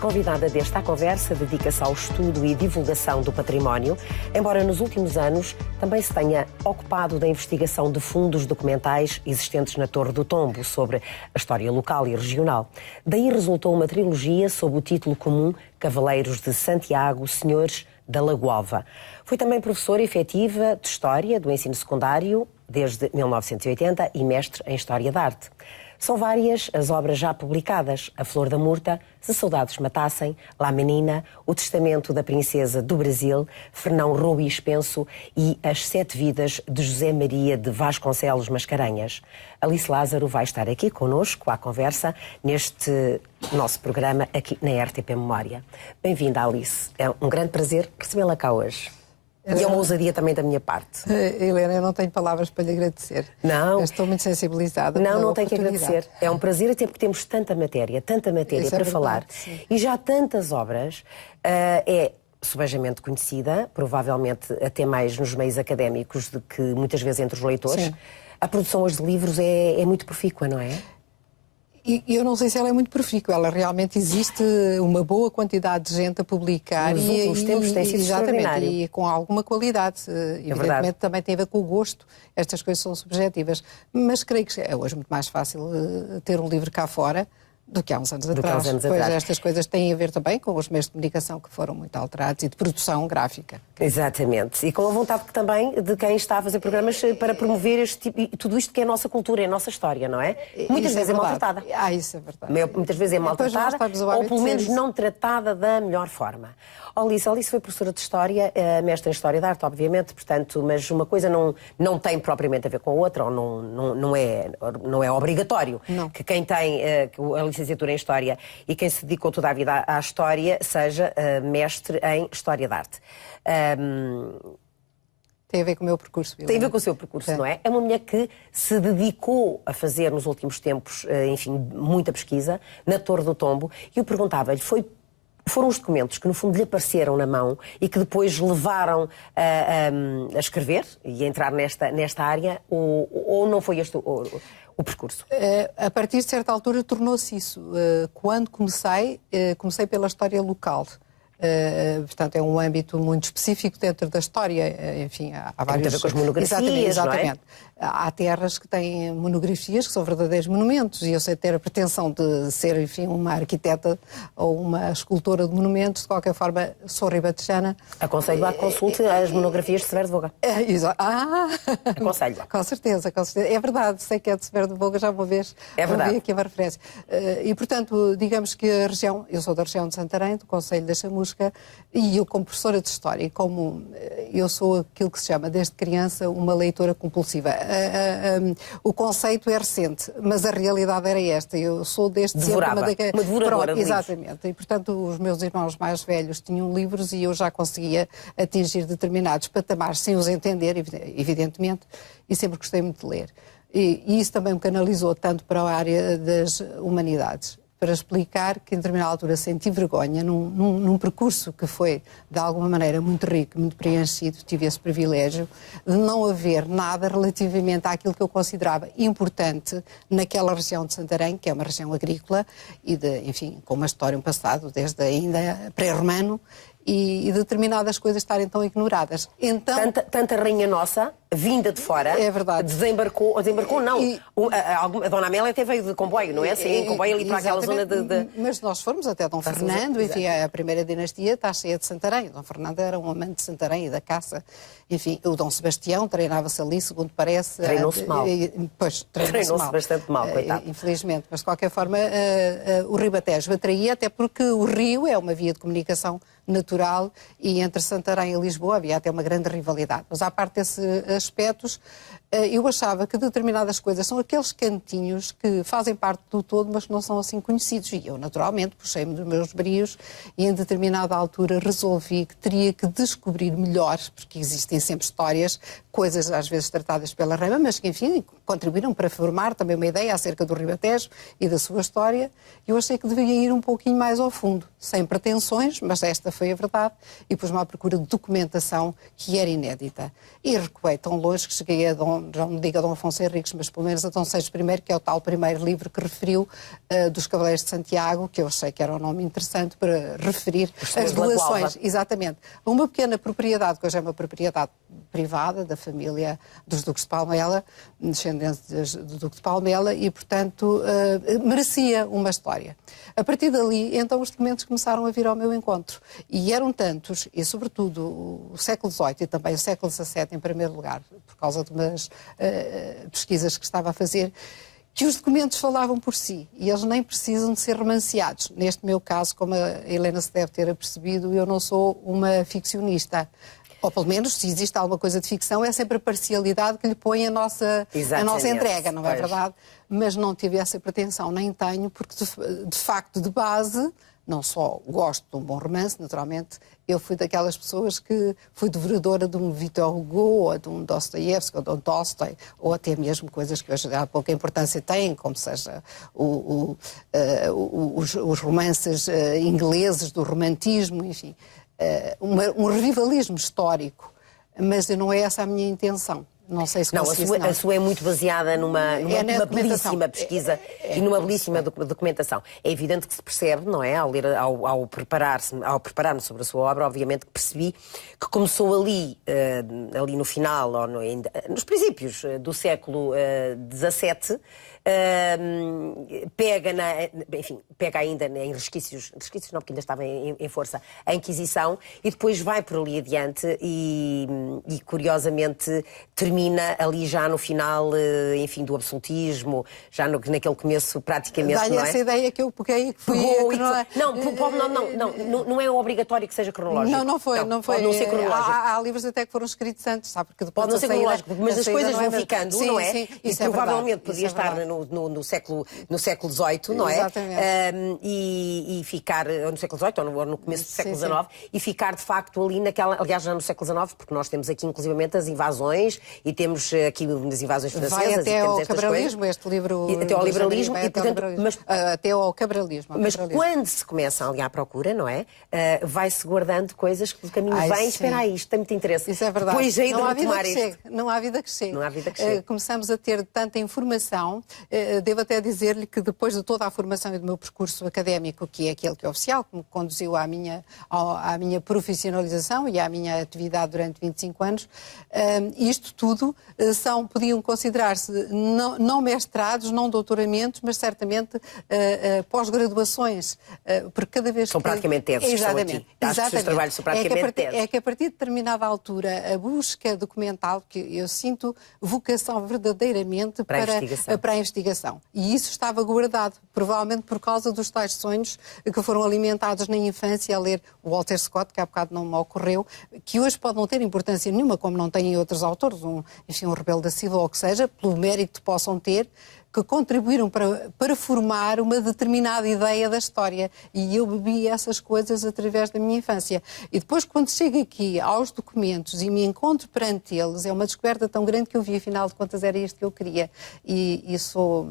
convidada desta conversa dedica-se ao estudo e divulgação do património, embora nos últimos anos também se tenha ocupado da investigação de fundos documentais existentes na Torre do Tombo sobre a história local e regional. Daí resultou uma trilogia sob o título comum Cavaleiros de Santiago, Senhores da Lagoalva. Foi também professora efetiva de História do ensino secundário desde 1980 e mestre em História da Arte. São várias as obras já publicadas: A Flor da Murta, Se Saudades Matassem, La Menina, O Testamento da Princesa do Brasil, Fernão Ruiz Penso e As Sete Vidas de José Maria de Vasconcelos Mascarenhas. Alice Lázaro vai estar aqui connosco à conversa neste nosso programa aqui na RTP Memória. Bem-vinda, Alice. É um grande prazer recebê-la cá hoje. E é uma ousadia também da minha parte. Helena, eu não tenho palavras para lhe agradecer. Não. Eu estou muito sensibilizada. Não tenho que agradecer. É um prazer, até porque temos tanta matéria para falar. Sim. E já tantas obras. É subejamente conhecida, provavelmente até mais nos meios académicos do que muitas vezes entre os leitores. Sim. A produção hoje de livros é muito profícua, não é? E eu não sei se ela é muito profícua. Ela realmente existe uma boa quantidade de gente a publicar. Nos últimos tempos tem sido extraordinário. E com alguma qualidade. Evidentemente também tem a ver com o gosto. Estas coisas são subjetivas. Mas creio que é hoje muito mais fácil ter um livro cá fora do que há uns anos atrás. Pois estas coisas têm a ver também com os meios de comunicação que foram muito alterados e de produção gráfica. Exatamente. E com a vontade também de quem está a fazer programas para promover este tipo, e tudo isto que é a nossa cultura, é a nossa história, não é? Muitas vezes é maltratada. Isso é verdade. Muitas vezes é maltratada ou pelo menos não tratada da melhor forma. Alice foi professora de História, mestre em História da Arte, obviamente, portanto, mas uma coisa não tem propriamente a ver com a outra, ou não é obrigatório que quem tem a licenciatura em História e quem se dedicou toda a vida à História seja mestre em História da Arte. Tem a ver com o meu percurso. Tem a ver com o seu percurso, não é? É uma mulher que se dedicou a fazer nos últimos tempos, enfim, muita pesquisa na Torre do Tombo, e eu perguntava-lhe, foram os documentos que no fundo lhe apareceram na mão e que depois levaram a escrever e a entrar nesta área, ou não foi este o percurso? A partir de certa altura tornou-se isso. Quando comecei pela história local. Portanto, é um âmbito muito específico dentro da história. Enfim, há vários... Tem a ver com as monografias, exatamente. não é? Há terras que têm monografias que são verdadeiros monumentos, e eu sei ter a pretensão de ser, enfim, uma arquiteta ou uma escultora de monumentos. De qualquer forma, sou ribatejana. Aconselho a consulte as monografias de Severo de Voga. Aconselho. Com certeza, com certeza. É verdade, sei que é de Severo de Voga, já uma vez ouvi aqui uma referência. E, portanto, digamos que a região, eu sou da região de Santarém, do Concelho da Chamusca, e eu, como professora de História, e como eu sou aquilo que se chama, desde criança, uma leitora compulsiva. O conceito é recente, mas a realidade era esta. Eu sou desde sempre uma devoradora de livros. Exatamente. E, portanto, os meus irmãos mais velhos tinham livros e eu já conseguia atingir determinados patamares sem os entender, evidentemente, e sempre gostei muito de ler. E isso também me canalizou tanto para a área das humanidades, para explicar que, em determinada altura, senti vergonha num percurso que foi, de alguma maneira, muito rico, muito preenchido. Tive esse privilégio de não haver nada relativamente àquilo que eu considerava importante naquela região de Santarém, que é uma região agrícola e, enfim, com uma história, um passado, desde ainda pré-romano, e determinadas coisas estarem tão ignoradas. Então, tanta rainha nossa, vinda de fora, é verdade. desembarcou não. A Dona Amélia até veio de comboio, não é? Sim, comboio ali para aquela zona de... Mas nós fomos até Dom Fernando, enfim, a primeira dinastia está cheia de Santarém. Dom Fernando era um amante de Santarém e da caça. Enfim, o Dom Sebastião treinava-se ali, segundo parece... Treinou-se mal. Pois, treinou-se bastante mal, coitado. Infelizmente, mas de qualquer forma o Ribatejo atraía, até porque o rio é uma via de comunicação natural, e entre Santarém e Lisboa havia até uma grande rivalidade. Mas à parte desses aspectos, eu achava que determinadas coisas são aqueles cantinhos que fazem parte do todo, mas que não são assim conhecidos. E eu, naturalmente, puxei-me dos meus brios e, em determinada altura, resolvi que teria que descobrir melhor, porque existem sempre histórias, coisas às vezes tratadas pela rama, mas que, enfim, contribuíram para formar também uma ideia acerca do Ribatejo e da sua história. Eu achei que devia ir um pouquinho mais ao fundo, sem pretensões, mas esta foi a verdade, e pus-me à procura de documentação que era inédita. E recuei tão longe que cheguei a não digo a Dom Afonso Henriques, mas pelo menos a Dom Seixas I, que é o tal primeiro livro que referiu dos Cavaleiros de Santiago, que eu achei que era um nome interessante para referir as doações. Exatamente. Uma pequena propriedade, que hoje é uma propriedade privada da família dos Duques de Palmela, descendentes do Duque de Palmela, e, portanto, merecia uma história. A partir dali, então, os documentos começaram a vir ao meu encontro. E eram tantos, e sobretudo o século XVIII e também o século XVII, em primeiro lugar, por causa de umas pesquisas que estava a fazer, que os documentos falavam por si e eles nem precisam de ser romanceados. Neste meu caso, como a Helena se deve ter apercebido, eu não sou uma ficcionista. Ou pelo menos, se existe alguma coisa de ficção, é sempre a parcialidade que lhe põe a nossa entrega, não é verdade? Mas não tive essa pretensão, nem tenho, porque de facto, de base, não só gosto de um bom romance, naturalmente, eu fui daquelas pessoas que fui devoradora de um Victor Hugo, ou de um Dostoiévski, ou de um Tolstói, ou até mesmo coisas que hoje há pouca importância têm, como seja os romances ingleses do romantismo, enfim. Um revivalismo histórico, mas não é essa a minha intenção. Não sei se a sua é muito baseada numa belíssima pesquisa e numa belíssima documentação. É evidente que se percebe, não é? Ao preparar-me sobre a sua obra, obviamente que percebi que começou ali no final, ou nos princípios do século XVII, pega ainda em resquícios não, porque ainda estava em força, a Inquisição, e depois vai por ali adiante e curiosamente termina ali já no final, enfim, do absolutismo, já naquele começo praticamente, dá-lhe não é? essa ideia que eu peguei, que fui... Não é obrigatório que seja cronológico. Não foi. Pode não ser cronológico. Há livros até que foram escritos antes, sabe? Porque depois pode não ser cronológico, mas as coisas vão ficando, sim, não é? Sim, e provavelmente podia estar no século XVIII, não é? Exatamente. E ficar, ou no século XVIII, ou no começo do século XIX, e ficar de facto ali aliás, já no século XIX, porque nós temos aqui inclusivamente as invasões, e temos aqui as invasões francesas, vai até e temos ao estas cabralismo, coisas. Este livro... Até ao liberalismo, e portanto... até ao cabralismo. Mas quando se começa ali à procura, não é? Vai-se guardando coisas que do caminho vêm, espera aí, isto tem muito interesse. Isso é verdade. Depois aí de retomar isto. Não há vida que chegue. Não há vida que chegue. Começamos a ter tanta informação. Devo até dizer-lhe que depois de toda a formação e do meu percurso académico, que é aquele que é oficial, que me conduziu à minha profissionalização e à minha atividade durante 25 anos, isto tudo podiam considerar-se não mestrados, não doutoramentos, mas certamente pós-graduações, porque cada vez são praticamente teses. Exatamente. Acho que os seus trabalhos são praticamente teses. É que a partir de determinada altura a busca documental, que eu sinto vocação verdadeiramente para a investigação. E isso estava guardado, provavelmente por causa dos tais sonhos que foram alimentados na infância a ler Walter Scott, que há bocado não me ocorreu, que hoje pode não ter importância nenhuma, como não têm outros autores, um Rebelo da Silva ou o que seja, pelo mérito que possam ter, que contribuíram para formar uma determinada ideia da história. E eu bebi essas coisas através da minha infância. E depois, quando chego aqui aos documentos e me encontro perante eles, é uma descoberta tão grande que eu vi, afinal de contas, era isto que eu queria. E sou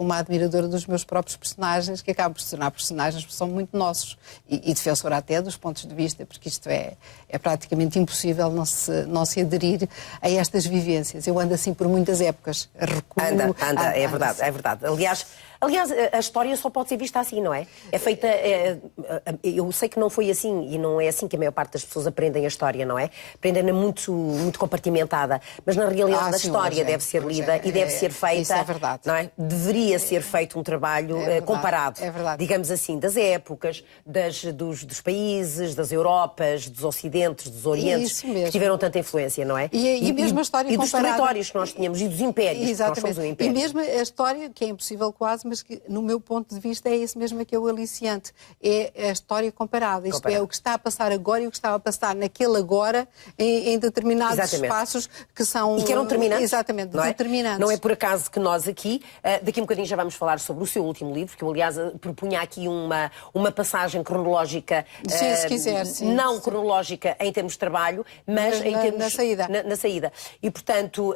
uma admiradora dos meus próprios personagens, que acabo por se tornar personagens que são muito nossos. E defensora até dos pontos de vista, porque isto é praticamente impossível não se aderir a estas vivências. Eu ando assim por muitas épocas. Anda. É verdade. Aliás, a história só pode ser vista assim, não é? É feita... eu sei que não foi assim, e não é assim que a maior parte das pessoas aprendem a história, não é? Aprendem-na muito compartimentada. Mas, na realidade, a história deve ser lida e deve ser feita... Isso é verdade. Não é? Deveria ser feito um trabalho comparado. É verdade. Digamos assim, das épocas, dos países, das Europas, dos Ocidentes, dos Orientes, que tiveram tanta influência, não é? E mesmo a história comparada. E dos comparada... territórios que nós tínhamos, e dos impérios, Exatamente. Nós somos um império. E mesmo a história, que é impossível quase, mas que, no meu ponto de vista, é isso mesmo que é o aliciante. É a história comparada. Isto é, o que está a passar agora e o que estava a passar naquele agora em determinados espaços que são... E que eram determinantes. Exatamente, não é? determinantes. Não é por acaso que nós aqui, daqui a um bocadinho já vamos falar sobre o seu último livro, que eu, aliás, propunha aqui uma passagem cronológica... Sim, se quiser, sim. Não cronológica em termos de trabalho, mas em termos... Na saída. Na saída. E, portanto,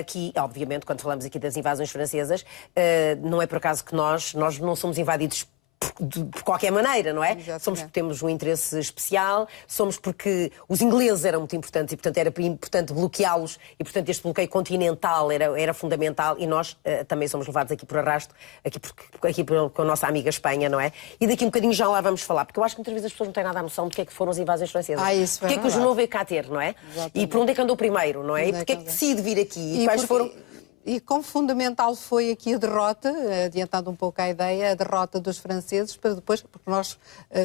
aqui, obviamente, quando falamos aqui das invasões francesas, não é por acaso que nós não somos invadidos por qualquer maneira, não é? Exatamente. Somos porque temos um interesse especial, somos porque os ingleses eram muito importantes e, portanto, era importante bloqueá-los e, portanto, este bloqueio continental era fundamental e nós também somos levados aqui por arrasto, aqui com a nossa amiga Espanha, não é? E daqui a um bocadinho já lá vamos falar, porque eu acho que muitas vezes as pessoas não têm nada a noção do que é que foram as invasões francesas. Isso porque é que o Junot veio cá ter, não é? Exatamente. E por onde é que andou primeiro, não é? E porque é que decide vir aqui? E quais foram... E como fundamental foi aqui a derrota, adiantando um pouco a ideia, a derrota dos franceses, para depois, porque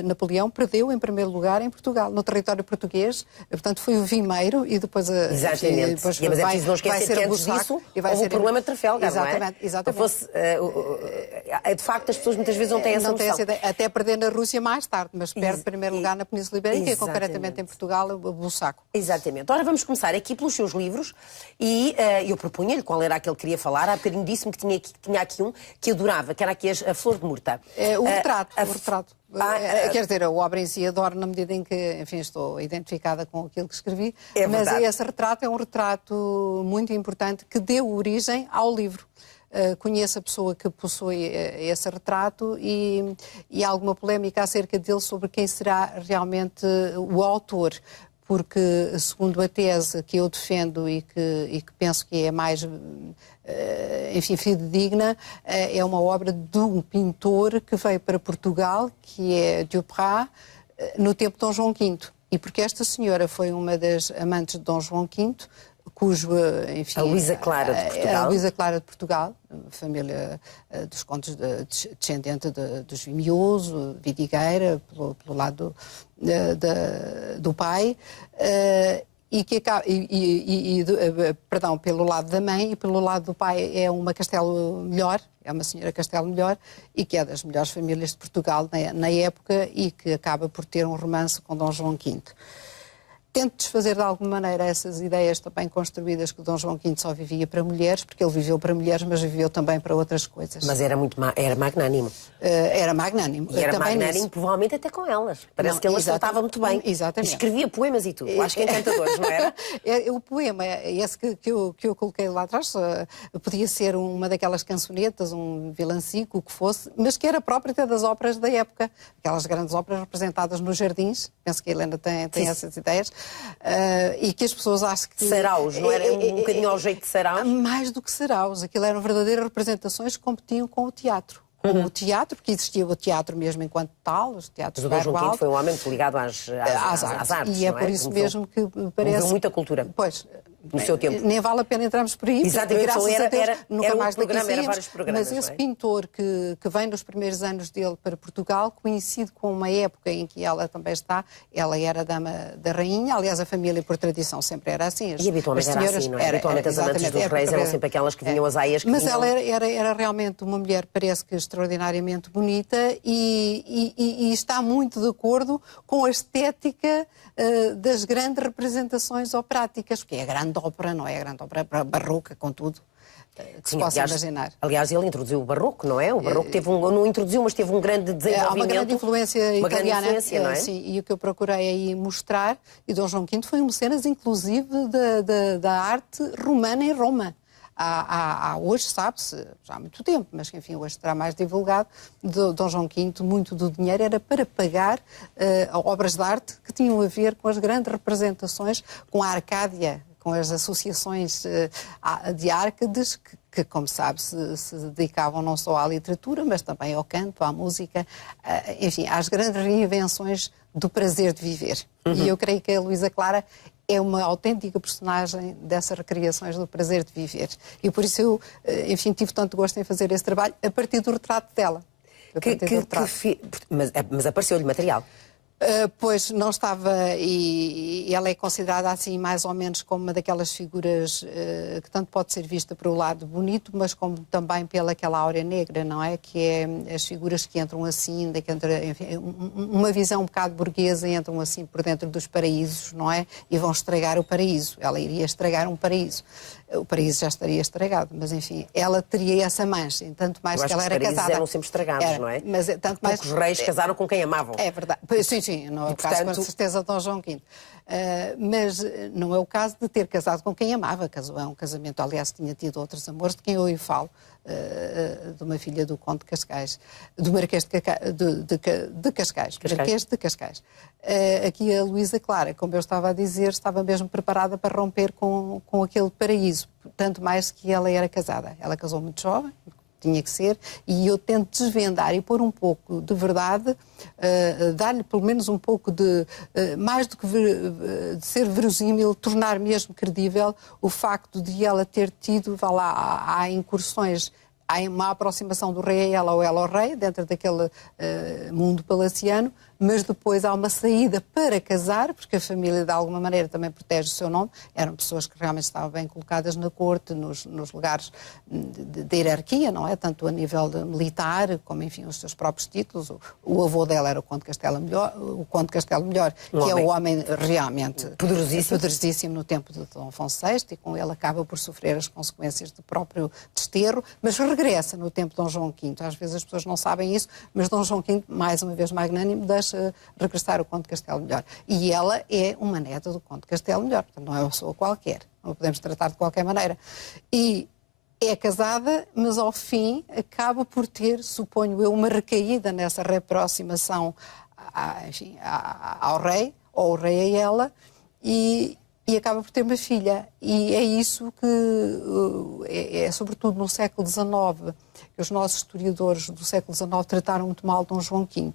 Napoleão perdeu em primeiro lugar em Portugal, no território português, portanto foi o Vimeiro e depois... Exatamente. Depois mas é preciso não esquecer que antes disso houve o problema de Trafalgar, não é? Exatamente. De facto, as pessoas muitas vezes não têm essa noção. Até perder na Rússia mais tarde, mas perde em primeiro lugar na Península Ibérica e concretamente em Portugal, o Bussaco. Exatamente. Ora, vamos começar aqui pelos seus livros e eu propunha-lhe qual era aquele que queria falar. Há bocadinho disse-me que tinha aqui um que adorava, que era aqui a Flor de Murta. O retrato. Quer dizer, a obra em si adoro na medida em que, enfim, estou identificada com aquilo que escrevi, mas esse retrato é um retrato muito importante que deu origem ao livro. Conheço a pessoa que possui esse retrato e há alguma polémica acerca dele sobre quem será realmente o autor. Porque, segundo a tese que eu defendo e que penso que é mais, enfim, fidedigna, é uma obra de um pintor que veio para Portugal, que é Duprat, no tempo de Dom João V. E porque esta senhora foi uma das amantes de Dom João V, cujo, enfim... A Luísa Clara de Portugal. A Luísa Clara de Portugal, família dos condes descendente dos Vimioso, Vidigueira, pelo lado do pai, perdão, pelo lado da mãe, e pelo lado do pai é uma Castelo Melhor, é uma senhora Castelo Melhor, e que é das melhores famílias de Portugal na época e que acaba por ter um romance com Dom João V. Tento desfazer de alguma maneira essas ideias também construídas que Dom João V só vivia para mulheres, porque ele viveu para mulheres, mas viveu também para outras coisas. Mas era magnânimo. Era magnânimo. E era também magnânimo, provavelmente até com elas. Parece que ele as tratava muito bem. Exatamente. E escrevia poemas e tudo. Acho que encantadores, não era? O poema, esse que eu coloquei lá atrás, podia ser uma daquelas cançonetas, um vilancico, o que fosse, mas que era próprio até das óperas da época. Aquelas grandes óperas representadas nos jardins. Penso que a Helena tem essas ideias. E que as pessoas acham que... Saraus, não era um bocadinho ao jeito de saraus? Mais do que saraus. Aquilo eram verdadeiras representações que competiam com o teatro. O teatro, porque existia o teatro mesmo enquanto tal, os teatros Mas o Dom João V foi um homem muito ligado às artes, e é por isso mesmo que me parece... Moveu muita cultura. Pois... No seu tempo. Nem vale a pena entrarmos por aí. Exatamente, graças a Deus, nunca mais daqui programa, era vários programas. Mas esse pintor que vem nos primeiros anos dele para Portugal coincide com uma época em que ela também está. Ela era dama da rainha, aliás, a família por tradição sempre era assim. E habitualmente era assim, não é? Habitualmente as amantes dos reis eram sempre aquelas que vinham às aias. Mas ela era realmente uma mulher, parece que extraordinariamente bonita e está muito de acordo com a estética das grandes representações operáticas, porque é a grande ópera, não é a grande ópera barroca, contudo, que se possa imaginar. Aliás, ele introduziu o barroco, não é? O barroco não introduziu, mas teve um grande desenvolvimento. Há uma grande influência italiana. Grande influência, não é? Sim, e o que eu procurei aí mostrar, e Dom João V foi um mecenas, inclusive, da arte romana em Roma. Hoje sabe-se, já há muito tempo, mas que enfim, hoje será mais divulgado, Dom João V, muito do dinheiro era para pagar obras de arte que tinham a ver com as grandes representações, com a Arcádia, com as associações de Árcades, que como sabe, se dedicavam não só à literatura, mas também ao canto, à música, enfim, às grandes reinvenções do prazer de viver. E eu creio que a Luísa Clara é uma autêntica personagem dessas recriações do prazer de viver. E por isso eu, enfim, tive tanto gosto em fazer esse trabalho a partir do retrato dela. Mas apareceu-lhe material? Pois não estava, e ela é considerada assim mais ou menos como uma daquelas figuras que tanto pode ser vista por um lado bonito, mas como também pela aquela áurea negra, não é? Que é as figuras que entram assim, enfim, uma visão um bocado burguesa, entram assim por dentro dos paraísos, não é? E vão estragar o paraíso. Ela iria estragar um paraíso. O paraíso já estaria estragado, mas enfim, ela teria essa mancha, tanto mais que ela era casada. Os paraísos eram sempre estragados, não é? Mas tanto mais... Poucos reis casaram com quem amavam. É verdade. Sim, não é o caso, portanto... com certeza, de Dom João V. Mas não é o caso de ter casado com quem amava. É um casamento, aliás, tinha tido outros amores, de quem eu falo, de uma filha do Conde de Cascais, do Marquês de Cascais. Marquês de Cascais. Aqui a Luísa Clara, como eu estava a dizer, estava mesmo preparada para romper com aquele paraíso, tanto mais que ela era casada. Ela casou muito jovem, tinha que ser, e eu tento desvendar e pôr um pouco de verdade, dar-lhe pelo menos um pouco de, mais do que de ser verosímil, tornar mesmo credível o facto de ela ter tido, vá lá, há incursões, há uma aproximação do rei a ela ou ela ao rei, dentro daquele mundo palaciano, mas depois há uma saída para casar, porque a família de alguma maneira também protege o seu nome. Eram pessoas que realmente estavam bem colocadas na corte, nos lugares de hierarquia, não é? Tanto a nível militar, como enfim os seus próprios títulos. O avô dela era o Conde de Castelo Melhor, que é o homem realmente poderosíssimo no tempo de Dom Afonso VI, e com ele acaba por sofrer as consequências do próprio desterro, mas regressa no tempo de Dom João V. Às vezes as pessoas não sabem isso, mas Dom João V, mais uma vez magnânimo, deixa regressar o Conde de Castelo Melhor. E ela é uma neta do Conde de Castelo Melhor, portanto não é uma pessoa qualquer, não a podemos tratar de qualquer maneira. E é casada, mas ao fim acaba por ter, suponho eu, uma recaída nessa reaproximação ao rei, ou o rei a ela, e acaba por ter uma filha. E é isso que é sobretudo no século XIX, que os nossos historiadores do século XIX trataram muito mal Dom João V.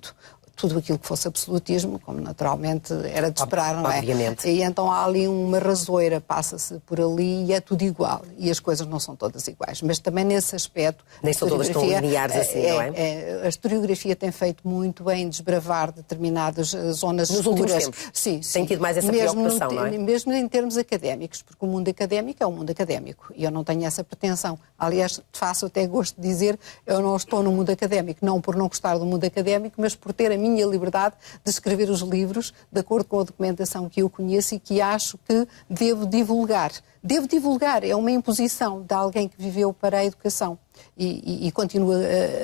Tudo aquilo que fosse absolutismo, como naturalmente era de esperar, não é? Obviamente. E então há ali uma rasoeira, passa-se por ali e é tudo igual. E as coisas não são todas iguais. Mas também nesse aspecto... Nem são todas tão lineares assim, não é? A historiografia tem feito muito em desbravar determinadas zonas nos escuras. Últimos tempos. Sim. Tem tido mais essa preocupação, não é? Mesmo em termos académicos, porque o mundo académico é um mundo académico. E eu não tenho essa pretensão. Aliás, faço até gosto de dizer, eu não estou no mundo académico, não por não gostar do mundo académico, mas por ter a minha liberdade de escrever os livros de acordo com a documentação que eu conheço e que acho que devo divulgar. Devo divulgar, é uma imposição de alguém que viveu para a educação e continua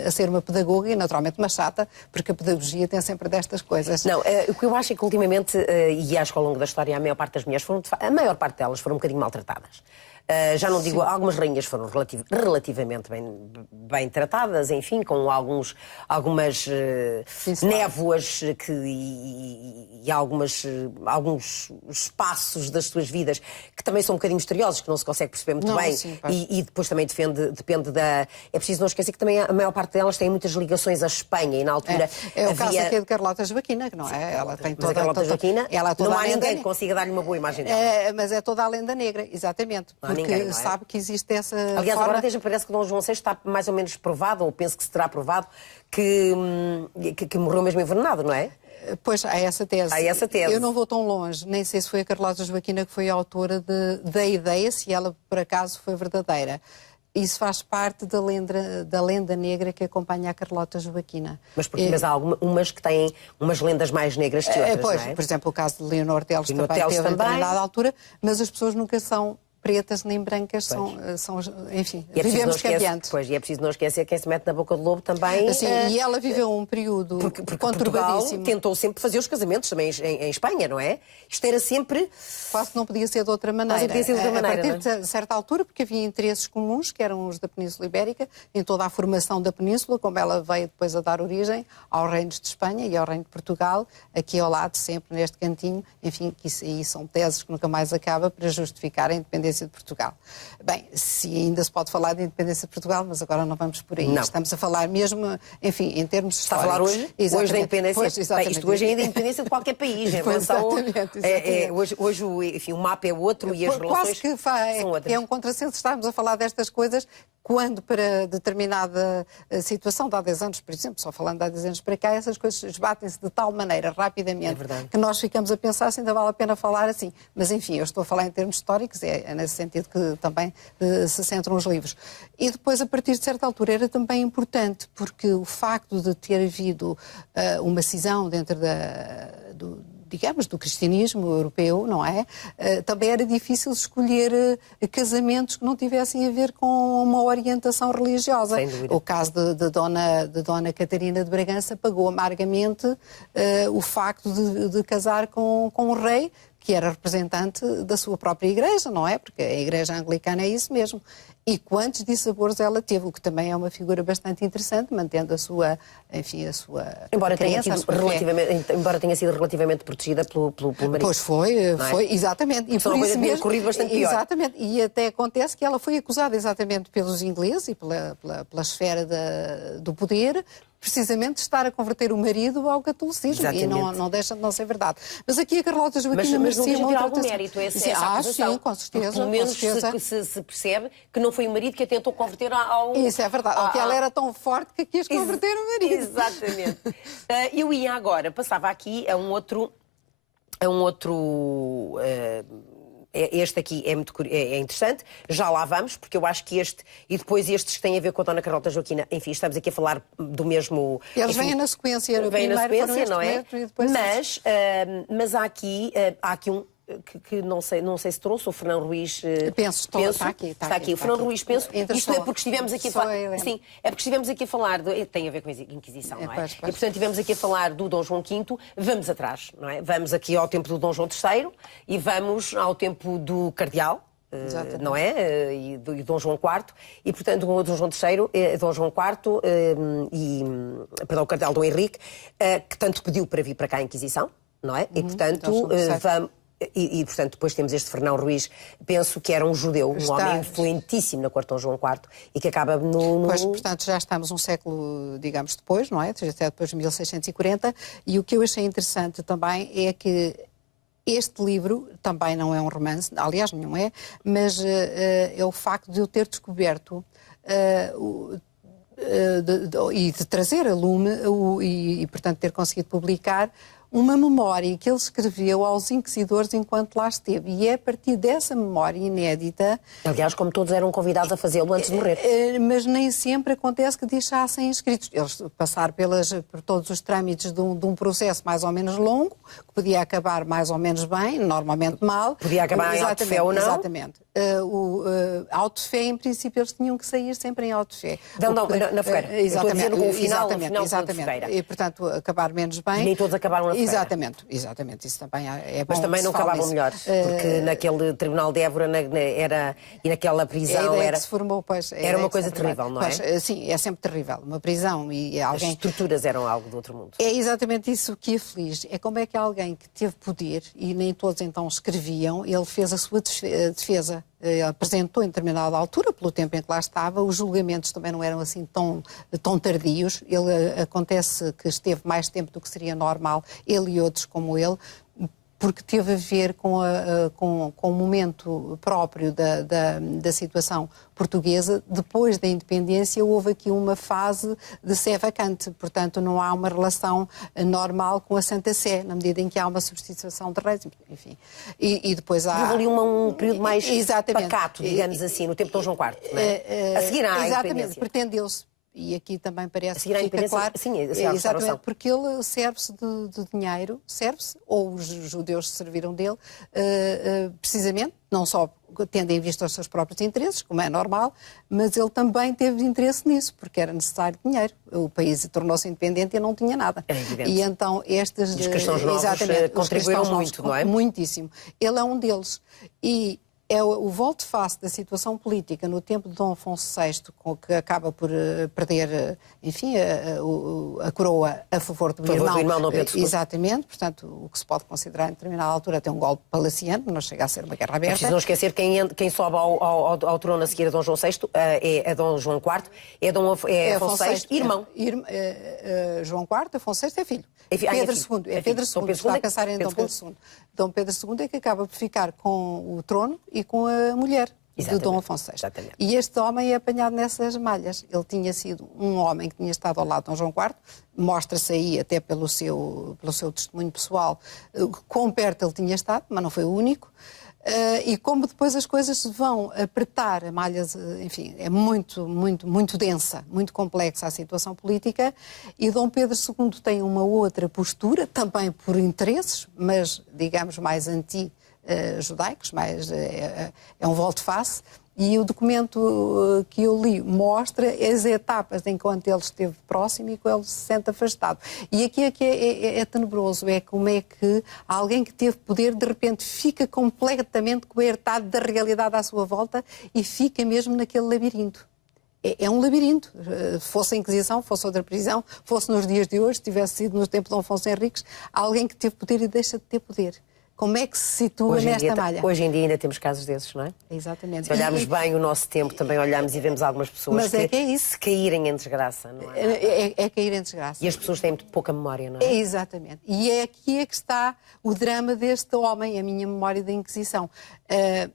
a ser uma pedagoga e naturalmente uma chata, porque a pedagogia tem sempre destas coisas. Não, o que eu acho é que ultimamente, e acho que ao longo da história, a maior parte das mulheres a maior parte delas foram um bocadinho maltratadas. Já não digo, algumas rainhas foram relativamente bem tratadas, enfim, com algumas névoas e alguns espaços das suas vidas que também são um bocadinho misteriosos, que não se consegue perceber muito bem. Sim, e depois também depende da... É preciso não esquecer que também a maior parte delas tem muitas ligações à Espanha e na altura É o caso aqui de Carlota Joaquina, que não é? Ela tem toda a Carlota Joaquina, não há ninguém que consiga consiga dar-lhe uma boa imagem dela. Mas é toda a lenda negra, exatamente. Porque ninguém, sabe que existe essa Aliás, forma... agora parece que Dom João VI está mais ou menos provado, ou penso que se terá provado, que morreu mesmo envenenado, não é? Pois, há essa tese. Eu não vou tão longe, nem sei se foi a Carlota Joaquina que foi a autora da ideia, se ela por acaso foi verdadeira. Isso faz parte da lenda negra que acompanha a Carlota Joaquina. Mas há umas que têm umas lendas mais negras que outras, pois, não é? Por exemplo, o caso de Leonor Teles também teve a determinada altura, mas as pessoas nunca são pretas nem brancas, enfim, vivemos cambiantes. Pois, e é preciso não esquecer que quem se mete na boca do lobo também... Assim, e ela viveu um período porque conturbadíssimo. Portugal tentou sempre fazer os casamentos também em Espanha, não é? Isto era sempre... Quase que não podia ser de outra maneira. A partir de certa altura, porque havia interesses comuns, que eram os da Península Ibérica, em toda a formação da Península, como ela veio depois a dar origem aos reinos de Espanha e ao reino de Portugal, aqui ao lado, sempre neste cantinho, enfim, que isso aí são teses que nunca mais acaba para justificar a independência de Portugal. Bem, se ainda se pode falar de independência de Portugal, mas agora não vamos por aí. Não. Estamos a falar mesmo, enfim, em termos Está históricos. a falar hoje? Exatamente. Hoje da independência? Pois, exatamente. Isto hoje é a independência de qualquer país. Em relação, exatamente. Hoje enfim, o mapa é outro e as relações quase que são outras. é um contrassenso estarmos a falar destas coisas quando para determinada situação, de há 10 anos, por exemplo, só falando de há 10 anos para cá, essas coisas esbatem-se de tal maneira rapidamente que nós ficamos a pensar se ainda vale a pena falar assim. Mas, enfim, eu estou a falar em termos históricos, é nesse sentido que também se centram os livros. E depois, a partir de certa altura, era também importante, porque o facto de ter havido uma cisão dentro digamos, do cristianismo europeu, não é? Também era difícil escolher casamentos que não tivessem a ver com uma orientação religiosa. Sem dúvida. O caso de Dona Catarina de Bragança pagou amargamente o facto de casar com um rei que era representante da sua própria igreja, não é? Porque a igreja anglicana é isso mesmo. E quantos dissabores ela teve, o que também é uma figura bastante interessante, mantendo a sua, enfim, a sua embora crença, embora tenha sido relativamente protegida pelo marido. Pois foi, exatamente. E por isso mesmo, corrido bastante pior. Exatamente. E até acontece que ela foi acusada exatamente pelos ingleses e pela esfera do poder, precisamente de estar a converter o marido ao catolicismo. Exatamente. E não deixa de não ser verdade. Mas aqui a Carlota Joaquina merecia uma outra mérito essa acusação. Sim, com certeza. Pelo menos se percebe que não foi o marido que a tentou converter ao... Isso é verdade. Que ela era tão forte que quis converter o marido. Exatamente. Eu ia agora, passava aqui a um outro... Este aqui é interessante, já lá vamos, porque eu acho que e depois estes que têm a ver com a Dona Carlota Joaquina, enfim, estamos aqui a falar do mesmo... Eles vêm na sequência, vêm na sequência, não é? Depois mas há aqui um que não sei se trouxe, o Fernão Ruiz... Penso. Está aqui. O Fernão Ruiz, penso. Isto é porque estivemos aqui a falar... Sim, é porque estivemos aqui a falar... Tem a ver com a Inquisição, não é? Pois. E, portanto, estivemos aqui a falar do Dom João V, vamos atrás, não é? Vamos aqui ao tempo do Dom João III e vamos ao tempo do Cardeal, não é? E do Dom João IV, e portanto o Dom João III, Dom João IV perdão, o Cardeal Dom Henrique, que tanto pediu para vir para cá a Inquisição, não é? E portanto vamos... E, portanto, depois temos este Fernão Ruiz, penso que era um judeu, um homem influentíssimo na corte de Dom João IV e que acaba no... Pois, portanto, já estamos um século, digamos, depois, não é? Até depois de 1640, e o que eu achei interessante também é que este livro também não é um romance, aliás, não é, mas é o facto de eu ter descoberto... e de trazer a lume e, portanto, ter conseguido publicar uma memória que ele escreveu aos inquisidores enquanto lá esteve. E é a partir dessa memória inédita... Aliás, como todos eram convidados a fazê-lo antes de morrer. Mas nem sempre acontece que deixassem escritos. Eles passaram por todos os trâmites de um processo mais ou menos longo, que podia acabar mais ou menos bem, normalmente mal. Podia acabar em auto-fé ou não. Exatamente. Auto-fé, em princípio, eles tinham que sair sempre em auto-fé. Na fogueira. Exatamente. Com o final exatamente. E, portanto, acabar menos bem. E nem todos acabaram na fogueira. Exatamente. Isso também é bom. Mas também não acabavam melhor, porque naquele Tribunal de Évora e naquela prisão era... se formou, pois, era uma coisa terrível, não é? Pois, sim, é sempre terrível. Uma prisão e alguém... As torturas eram algo do outro mundo. É exatamente isso que aflige. É como é que alguém que teve poder, e nem todos então escreviam, ele fez a sua defesa. Apresentou em determinada altura, pelo tempo em que lá estava, os julgamentos também não eram assim tão tardios. Ele acontece que esteve mais tempo do que seria normal, ele e outros como ele, porque teve a ver com o momento próprio da situação portuguesa. Depois da independência houve aqui uma fase de sé vacante, portanto não há uma relação normal com a Santa Sé, na medida em que há uma substituição de reis, enfim. E depois há... Houve ali um período mais pacato, digamos assim, no tempo de Dom João IV, não é? A seguir à independência. Exatamente, pretendeu-se. E aqui também parece que fica claro. Sim, exatamente, porque ele serve-se de dinheiro, ou os judeus se serviram dele, precisamente, não só tendo em vista os seus próprios interesses, como é normal, mas ele também teve interesse nisso, porque era necessário dinheiro. O país tornou-se independente e não tinha nada. É evidente. E então estes... Os cristãos novos contribuíram muito, não é? Muitíssimo. Ele é um deles. E é o volte-face da situação política no tempo de Dom Afonso VI, que acaba por perder, enfim, a coroa a favor do irmão Dom Pedro II. Exatamente, portanto, o que se pode considerar em determinada altura até um golpe palaciano, não chega a ser uma guerra aberta. É preciso não esquecer quem sobe ao trono a seguir a Dom João VI é Dom João IV, é Afonso VI, irmão. João IV, Afonso VI é filho. Pedro II, é Pedro II, está a pensar em Dom Pedro II. Dom Pedro II é que acaba por ficar com o trono e com a mulher. de Dom Afonso VI. Exatamente. E este homem é apanhado nessas malhas. Ele tinha sido um homem que tinha estado ao lado de Dom João IV, mostra-se aí até pelo seu testemunho pessoal quão perto ele tinha estado, mas não foi o único. E como depois as coisas se vão apertar, a malha, enfim, é muito densa, muito complexa a situação política, e Dom Pedro II tem uma outra postura, também por interesses, mas, digamos, mais anti-judaicos, é um volte-face. E o documento que eu li mostra as etapas enquanto ele esteve próximo e quando ele se sente afastado. E aqui é tenebroso, é como é que alguém que teve poder de repente fica completamente coertado da realidade à sua volta e fica mesmo naquele labirinto. É um labirinto. Fosse a Inquisição, fosse outra prisão, fosse nos dias de hoje, tivesse sido no tempo de Dom Afonso Henriques, alguém que teve poder e deixa de ter poder. Como é que se situa nesta malha? Hoje em dia ainda temos casos desses, não é? Exatamente. Se olharmos bem o nosso tempo, também olhamos e vemos algumas pessoas se caírem em desgraça, não é? É cair em desgraça. E as pessoas têm muito pouca memória, não é? Exatamente. E é aqui que está o drama deste homem, a minha memória da Inquisição.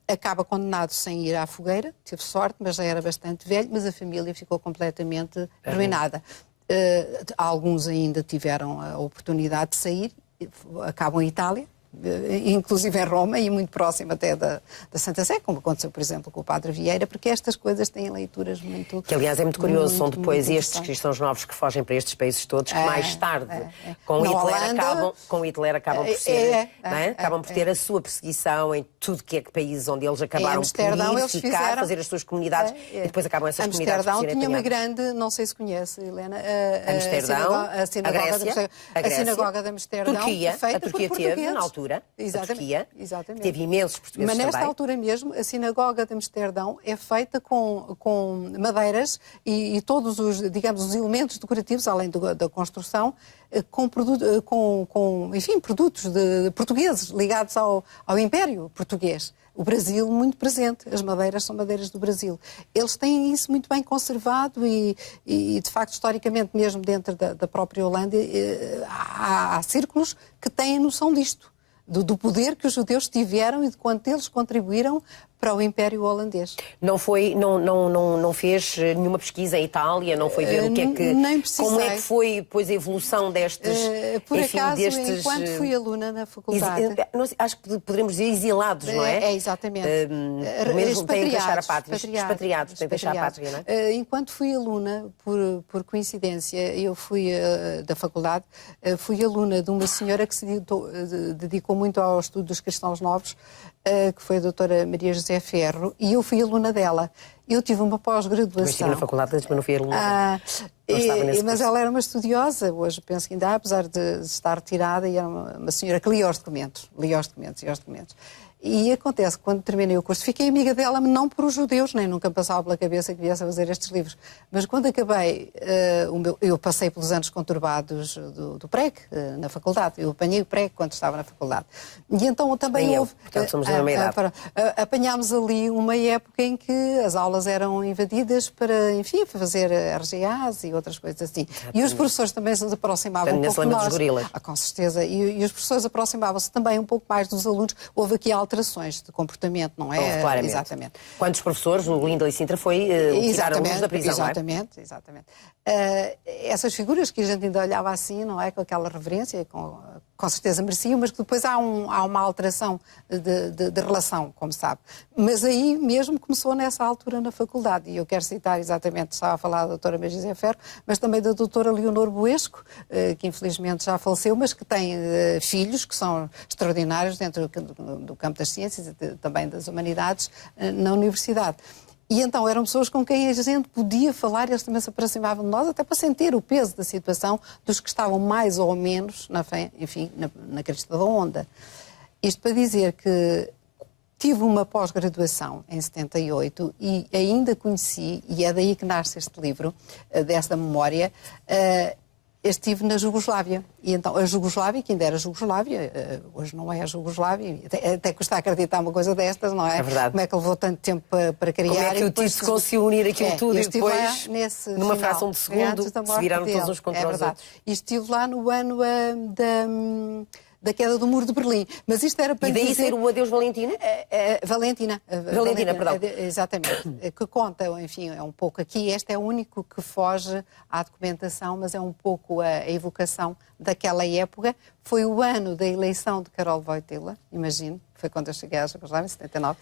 Acaba condenado sem ir à fogueira, teve sorte, mas já era bastante velho, mas a família ficou completamente arruinada. Alguns ainda tiveram a oportunidade de sair, acabam em Itália, inclusive em Roma e muito próximo até da Santa Sé, como aconteceu, por exemplo, com o Padre Vieira, porque estas coisas têm leituras muito... Que, aliás, é muito curioso, são depois estes cristãos novos que fogem para estes países todos, que mais tarde, com Hitler, acabam por ser, não é? Acabam por ter a sua perseguição em tudo que é países onde eles acabaram por purificar, fazer as suas comunidades, e depois acabam essas comunidades por serem tinha uma grande, não sei se conhece, Helena, a sinagoga de Amsterdão, a Turquia teve, na altura, exatamente, a Turquia teve imensos portugueses mas nesta também. altura mesmo, a sinagoga de Amsterdão é feita com madeiras e todos os, digamos, os elementos decorativos, além da construção, com produtos portugueses ligados ao Império Português. O Brasil muito presente, as madeiras são madeiras do Brasil. Eles têm isso muito bem conservado e de facto, historicamente, mesmo dentro da própria Holanda, há círculos que têm noção disto. Do poder que os judeus tiveram e de quanto eles contribuíram para o Império Holandês. Não fez nenhuma pesquisa em Itália, não foi ver o que é que... Nem precisei. Como é que foi depois a evolução destes... Por acaso, enquanto fui aluna na faculdade... acho que poderemos dizer exilados, não é? Exatamente. Mesmo têm que deixar a pátria. Expatriados, têm que deixar a pátria, não é? Enquanto fui aluna, por coincidência, eu fui da faculdade, fui aluna de uma senhora que se dedicou muito ao estudo dos cristãos novos, que foi a doutora Maria José Ferro, e eu fui aluna dela. Eu tive uma pós-graduação. Estive na faculdade, mas não fui aluna. Mas ela era uma estudiosa, hoje penso que ainda, apesar de estar retirada, e era uma senhora que lia os documentos. E acontece que quando terminei o curso, fiquei amiga dela, não por os judeus, nem nunca passava pela cabeça que viesse a fazer estes livros. Mas quando acabei, eu passei pelos anos conturbados do PREC, na faculdade. Eu apanhei o PREC quando estava na faculdade. E então também houve... Portanto, somos da mesma idade. Apanhámos ali uma época em que as aulas eram invadidas para, enfim, fazer RGAs e outras coisas assim. E os professores também se aproximavam um pouco de nós. Com certeza. E os professores aproximavam-se também um pouco mais dos alunos. Houve aqui alterações de comportamento, não é? Claramente. Exatamente. Quantos professores, o Lindel e Sintra, tiraram-nos da prisão, exatamente, não é? Exatamente. Essas figuras que a gente ainda olhava assim, não é? Com aquela reverência, com certeza mereciam, mas que depois há uma alteração de relação, como sabe. Mas aí mesmo começou nessa altura na faculdade, e eu quero citar exatamente, estava a falar da doutora Maria José Ferro, mas também da doutora Leonor Buesco, que infelizmente já faleceu, mas que tem filhos que são extraordinários dentro do campo das ciências e também das humanidades na universidade. E então eram pessoas com quem a gente podia falar e eles também se aproximavam de nós, até para sentir o peso da situação dos que estavam mais ou menos na crista da onda. Isto para dizer que tive uma pós-graduação em 78 e ainda conheci, e é daí que nasce este livro, desta memória, estive na Jugoslávia. E então a Jugoslávia, que ainda era Jugoslávia, hoje não é a Jugoslávia, até custa acreditar uma coisa destas, não é? É verdade. Como é que levou tanto tempo para criar? Como é que o Tito conseguiu unir aquilo tudo e depois, numa fração de segundo, se viraram todos uns contra os outros? E estive lá no ano da queda do Muro de Berlim. Mas isto era para E daí dizer... ser o Adeus Valentina? Valentina, Perdão. Exatamente, que conta, enfim, é um pouco aqui, este é o único que foge à documentação, mas é um pouco a evocação daquela época. Foi o ano da eleição de Karol Wojtyła, imagino, foi quando eu cheguei à Jugoslávia, em 79,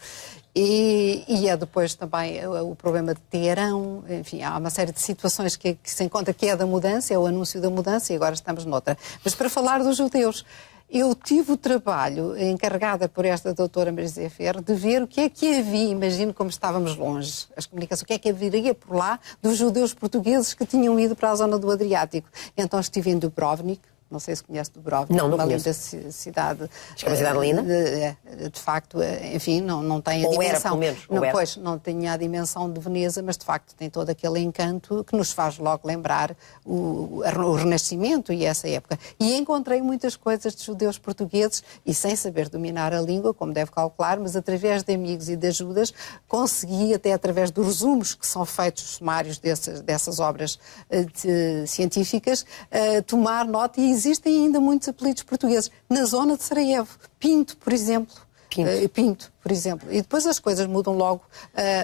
e é depois também o problema de Teherão, enfim, há uma série de situações que se encontra, que é da mudança, é o anúncio da mudança, e agora estamos noutra. Mas para falar dos judeus, eu tive o trabalho, encarregada por esta doutora Marisa Ferro, de ver o que é que havia, imagino como estávamos longe, as comunicações, o que é que haveria por lá dos judeus portugueses que tinham ido para a zona do Adriático. Então estive em Dubrovnik, não sei se conhece Dubrovnik, não uma conheço. linda cidade. Acho que é uma cidade linda. De facto, enfim, não tem a ou dimensão. Era, pelo menos. Pois, não tinha a dimensão de Veneza, mas de facto tem todo aquele encanto que nos faz logo lembrar o Renascimento e essa época. E encontrei muitas coisas de judeus portugueses e sem saber dominar a língua, como deve calcular, mas através de amigos e de ajudas consegui, até através dos resumos que são feitos sumários dessas obras científicas, tomar nota. E existem ainda muitos apelidos portugueses. Na zona de Sarajevo, Pinto, por exemplo. Pinto, por exemplo. E depois as coisas mudam logo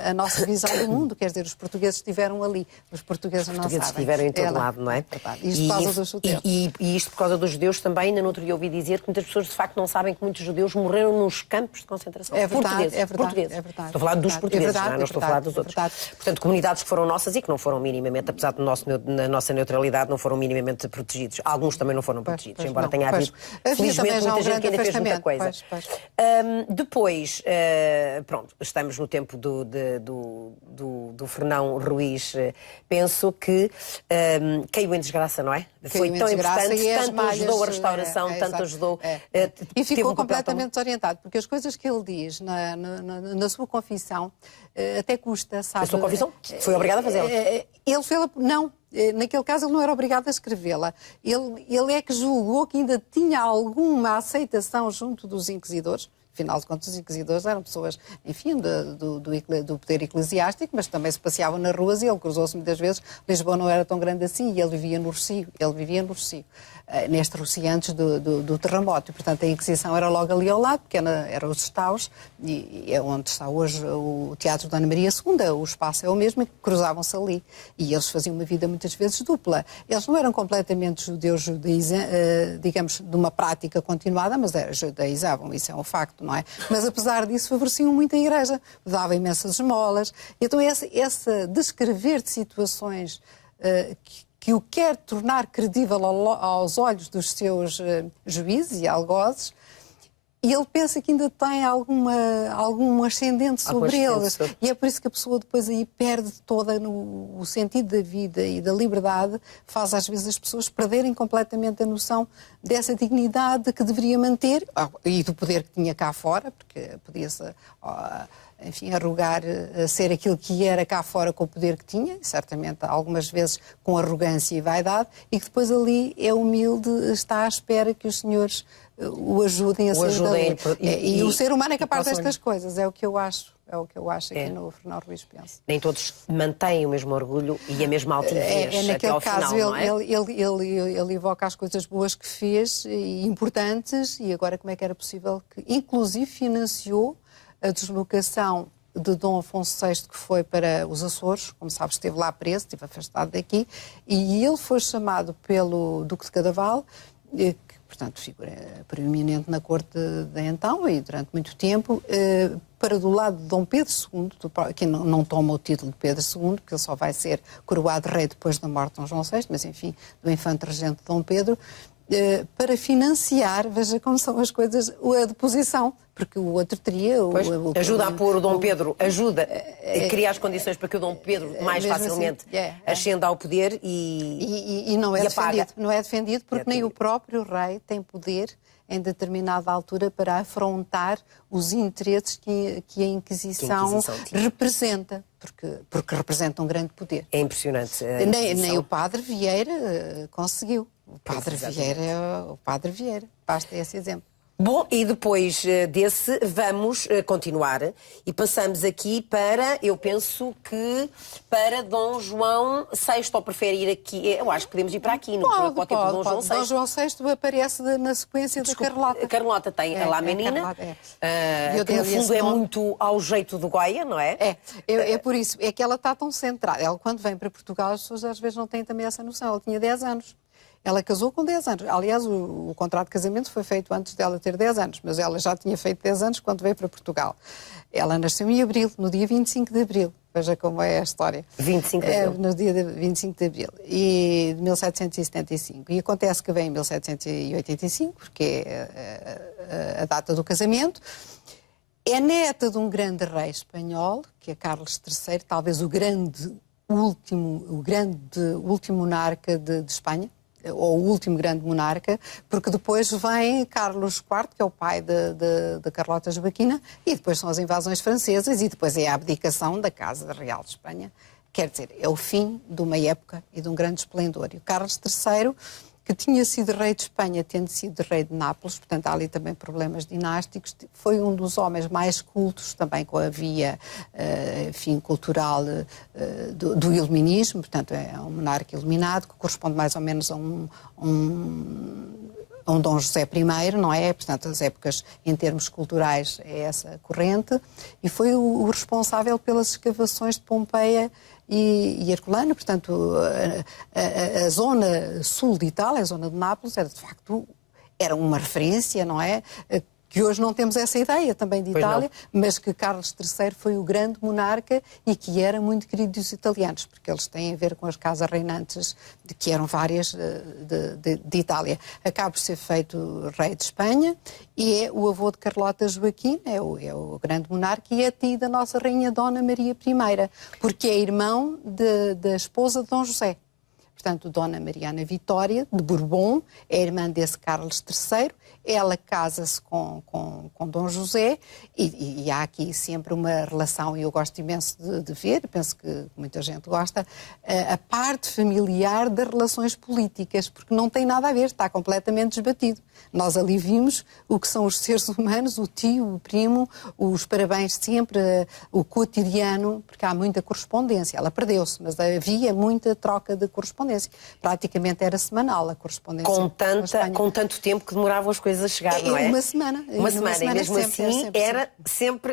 a nossa visão do mundo. Quer dizer, os portugueses estiveram ali. Os portugueses não sabem. Estiveram em todo lado, não é? Isto por causa dos judeus. E isto por causa dos judeus também. Ainda no outro dia ouvi dizer que muitas pessoas de facto não sabem que muitos judeus morreram nos campos de concentração. É verdade, portugueses. é verdade, portugueses. é verdade. Estou a falar dos portugueses, não estou a falar dos outros. Portanto, comunidades que foram nossas e que não foram minimamente, apesar da nossa neutralidade, não foram minimamente protegidos. Alguns também não foram protegidos, embora tenha havido, felizmente, muita gente que ainda fez muita coisa. Depois, pronto, estamos no tempo do Fernão Ruiz. Penso que caiu em desgraça, não é? Foi tão importante, tanto ajudou a restauração, tanto ajudou... E ficou completamente desorientado, porque as coisas que ele diz na sua confissão até custa, sabe? A sua confissão? Foi obrigado a fazê-la? Ele fez-la... Não. Naquele caso ele não era obrigado a escrevê-la. Ele é que julgou que ainda tinha alguma aceitação junto dos inquisidores. Afinal de contas, os inquisidores eram pessoas, enfim, do poder eclesiástico, mas também se passeavam nas ruas e ele cruzou-se muitas vezes. Lisboa não era tão grande assim e ele vivia no Rossio. Neste Rossio antes do terremoto. E, portanto, a Inquisição era logo ali ao lado, porque era os estaus, e é onde está hoje o Teatro Dona Maria II. O espaço é o mesmo e cruzavam-se ali. E eles faziam uma vida muitas vezes dupla. Eles não eram completamente judeus, digamos, de uma prática continuada, mas judaizavam, isso é um facto, não é? Mas, apesar disso, favoreciam muito a Igreja. Davam imensas esmolas. Então, essa descrever de situações que o quer tornar credível aos olhos dos seus juízes e algozes, e ele pensa que ainda tem algum ascendente sobre eles. E é por isso que a pessoa depois aí perde todo o sentido da vida e da liberdade, faz às vezes as pessoas perderem completamente a noção dessa dignidade que deveria manter, e do poder que tinha cá fora, porque podia-se... enfim, arrogar a ser aquilo que era cá fora com o poder que tinha, certamente algumas vezes com arrogância e vaidade, e que depois ali é humilde, está à espera que os senhores o ajudem a sair dali. E o ser humano é capaz destas coisas, é o que eu acho. É o que eu acho aqui no Fernão Ruiz penso. Nem todos mantêm o mesmo orgulho e a mesma altivez até ao final, não é? Ele evoca as coisas boas que fez, e importantes, e agora como é que era possível que, inclusive, financiou a deslocação de Dom Afonso VI, que foi para os Açores, como sabes, esteve lá preso, esteve afastado daqui, e ele foi chamado pelo Duque de Cadaval, que, portanto, figura preeminente na corte de então e durante muito tempo, para do lado de Dom Pedro II, que não toma o título de Pedro II, porque ele só vai ser coroado rei depois da morte de Dom João VI, mas enfim, do infante regente Dom Pedro, para financiar, veja como são as coisas, a deposição, porque o outro teria... ajuda a pôr o Dom Pedro, ajuda a criar as condições para que o Dom Pedro mais facilmente ascenda ao poder e não é defendido. Não é defendido porque nem o próprio rei tem poder em determinada altura para afrontar os interesses que a Inquisição representa, porque representa um grande poder. É impressionante. Nem o Padre Vieira conseguiu. O Padre Vieira, basta esse exemplo. Bom, e depois desse vamos continuar e passamos aqui para, eu penso que para Dom João VI, ou prefere ir aqui? Eu acho que podemos ir para aqui, no para o tempo de Dom João VI. Dom João VI aparece na sequência da Carlota. A Carlota tem a lá menina, que no fundo é muito ao jeito do Goya, não é? É por isso, é que ela está tão centrada. Ela, quando vem para Portugal, as pessoas às vezes não têm também essa noção. Ela tinha 10 anos. Ela casou com 10 anos. Aliás, o contrato de casamento foi feito antes dela ter 10 anos, mas ela já tinha feito 10 anos quando veio para Portugal. Ela nasceu em abril, no dia 25 de abril. Veja como é a história. 25 de abril. No dia de 25 de abril, de 1775. E acontece que vem em 1785, porque é a data do casamento. É neta de um grande rei espanhol, que é Carlos III, talvez o último monarca de Espanha, ou o último grande monarca, porque depois vem Carlos IV, que é o pai de Carlota Joaquina, e depois são as invasões francesas, e depois é a abdicação da Casa Real de Espanha. Quer dizer, é o fim de uma época e de um grande esplendor. E o Carlos III, que tinha sido rei de Espanha, tendo sido rei de Nápoles, portanto há ali também problemas dinásticos, foi um dos homens mais cultos, também com a via cultural do iluminismo, portanto é um monarca iluminado, que corresponde mais ou menos a um Dom José I, não é? Portanto, as épocas, em termos culturais, é essa corrente, e foi o responsável pelas escavações de Pompeia e Herculano, portanto, a zona sul de Itália, a zona de Nápoles, era de facto uma referência, não é? Que hoje não temos essa ideia também de Itália, mas que Carlos III foi o grande monarca e que era muito querido dos italianos, porque eles têm a ver com as casas reinantes, que eram várias de Itália. Acaba por ser feito rei de Espanha e é o avô de Carlota Joaquina, é o grande monarca, e é tio da nossa rainha Dona Maria I, porque é irmão da esposa de Dom José. Portanto, Dona Mariana Vitória, de Bourbon, é irmã desse Carlos III. Ela casa-se com Dom José e há aqui sempre uma relação, e eu gosto imenso de ver, penso que muita gente gosta, a parte familiar das relações políticas, porque não tem nada a ver, está completamente desbatido. Nós ali vimos o que são os seres humanos, o tio, o primo, os parabéns sempre, o cotidiano, porque há muita correspondência. Ela perdeu-se, mas havia muita troca de correspondência. Praticamente era semanal a correspondência. Com tanto tempo que demoravam as coisas a chegar, não é? Uma semana. Uma semana, e mesmo assim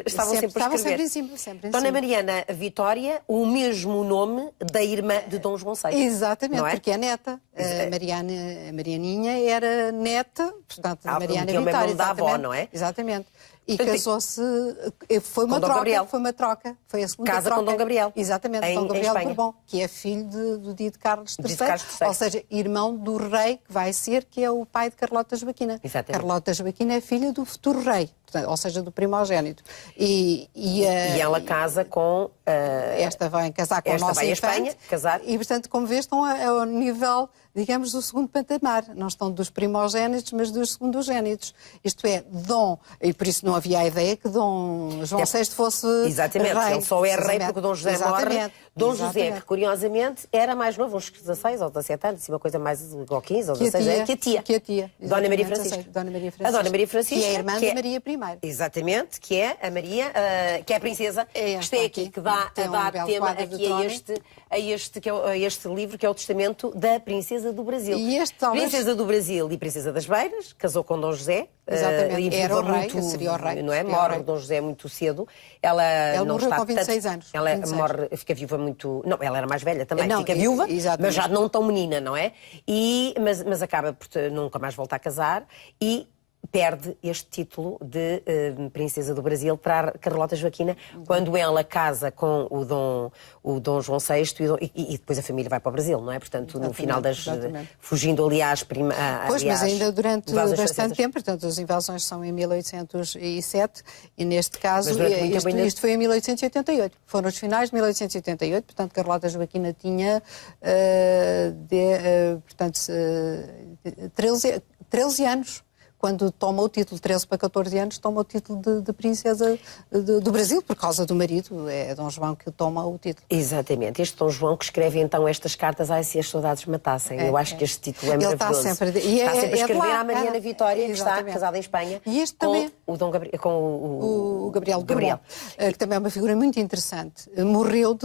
estavam sempre a escrever. Sempre em cima. Dona Mariana Vitória, o mesmo nome da irmã de Dom João VI. Exatamente, é? Porque é neta. A Marianinha era neta, portanto, da Mariana que é o mesmo Vitória. nome da avó, não é? Exatamente. E casou-se, foi uma troca, foi a segunda casa troca. Com Dom Gabriel. Exatamente, Dom Gabriel Bourbon, que é filho do dia de Carlos III, ou seja, irmão do rei que vai ser, que é o pai de Carlota Joaquina. Exatamente. Carlota Joaquina é filha do futuro rei, portanto, ou seja, do primogénito. E ela casa com... esta vai casar com o nosso infante. Esta vai a Espanha casar. E, portanto, como vês, estão ao nível, digamos, do segundo patamar. Não estão dos primogénitos, mas dos segundogénitos. Isto é, e por isso não havia a ideia que Dom João VI fosse Exatamente, rei. ele só é rei porque Dom José morre. Dom José, que curiosamente era mais novo, uns 16 ou 17 anos, uma coisa mais, ou 15 ou 16 anos, que a tia. Dona Maria Francisca. A Dona Maria Francisca. Que é a irmã de Maria I. Exatamente, que é a Maria, que é a princesa. Isto é aqui que dá tema aqui a este livro, que é o Testamento da Princesa do Brasil. Princesa do Brasil e Princesa das Beiras, casou com Dom José. Exatamente, era o rei, seria o rei. Não é? Morre Dom José muito cedo. Ela não morreu está com 26 anos. Ela fica viúva muito... Não, ela era mais velha também, fica viúva, mas já não tão menina, não é? Mas acaba por nunca mais voltar a casar e perde este título de Princesa do Brasil para a Carlota Joaquina, quando ela casa com o Dom João VI e depois a família vai para o Brasil, não é? Portanto, no final fugindo ali Pois, mas ainda durante bastante tempo, portanto, as invasões são em 1807 e neste caso isto foi em 1888. Foram os finais de 1888, portanto, Carlota Joaquina tinha 13 anos quando toma o título, 13 para 14 anos, toma o título de princesa do Brasil, por causa do marido, é Dom João que toma o título. Exatamente, este Dom João que escreve então estas cartas, ai se as saudades matassem. Eu acho que este título é maravilhoso. Ele está sempre a escrever à Mariana Vitória, que está casada em Espanha, e este também, com o Gabriel. Que também é uma figura muito interessante. Morreu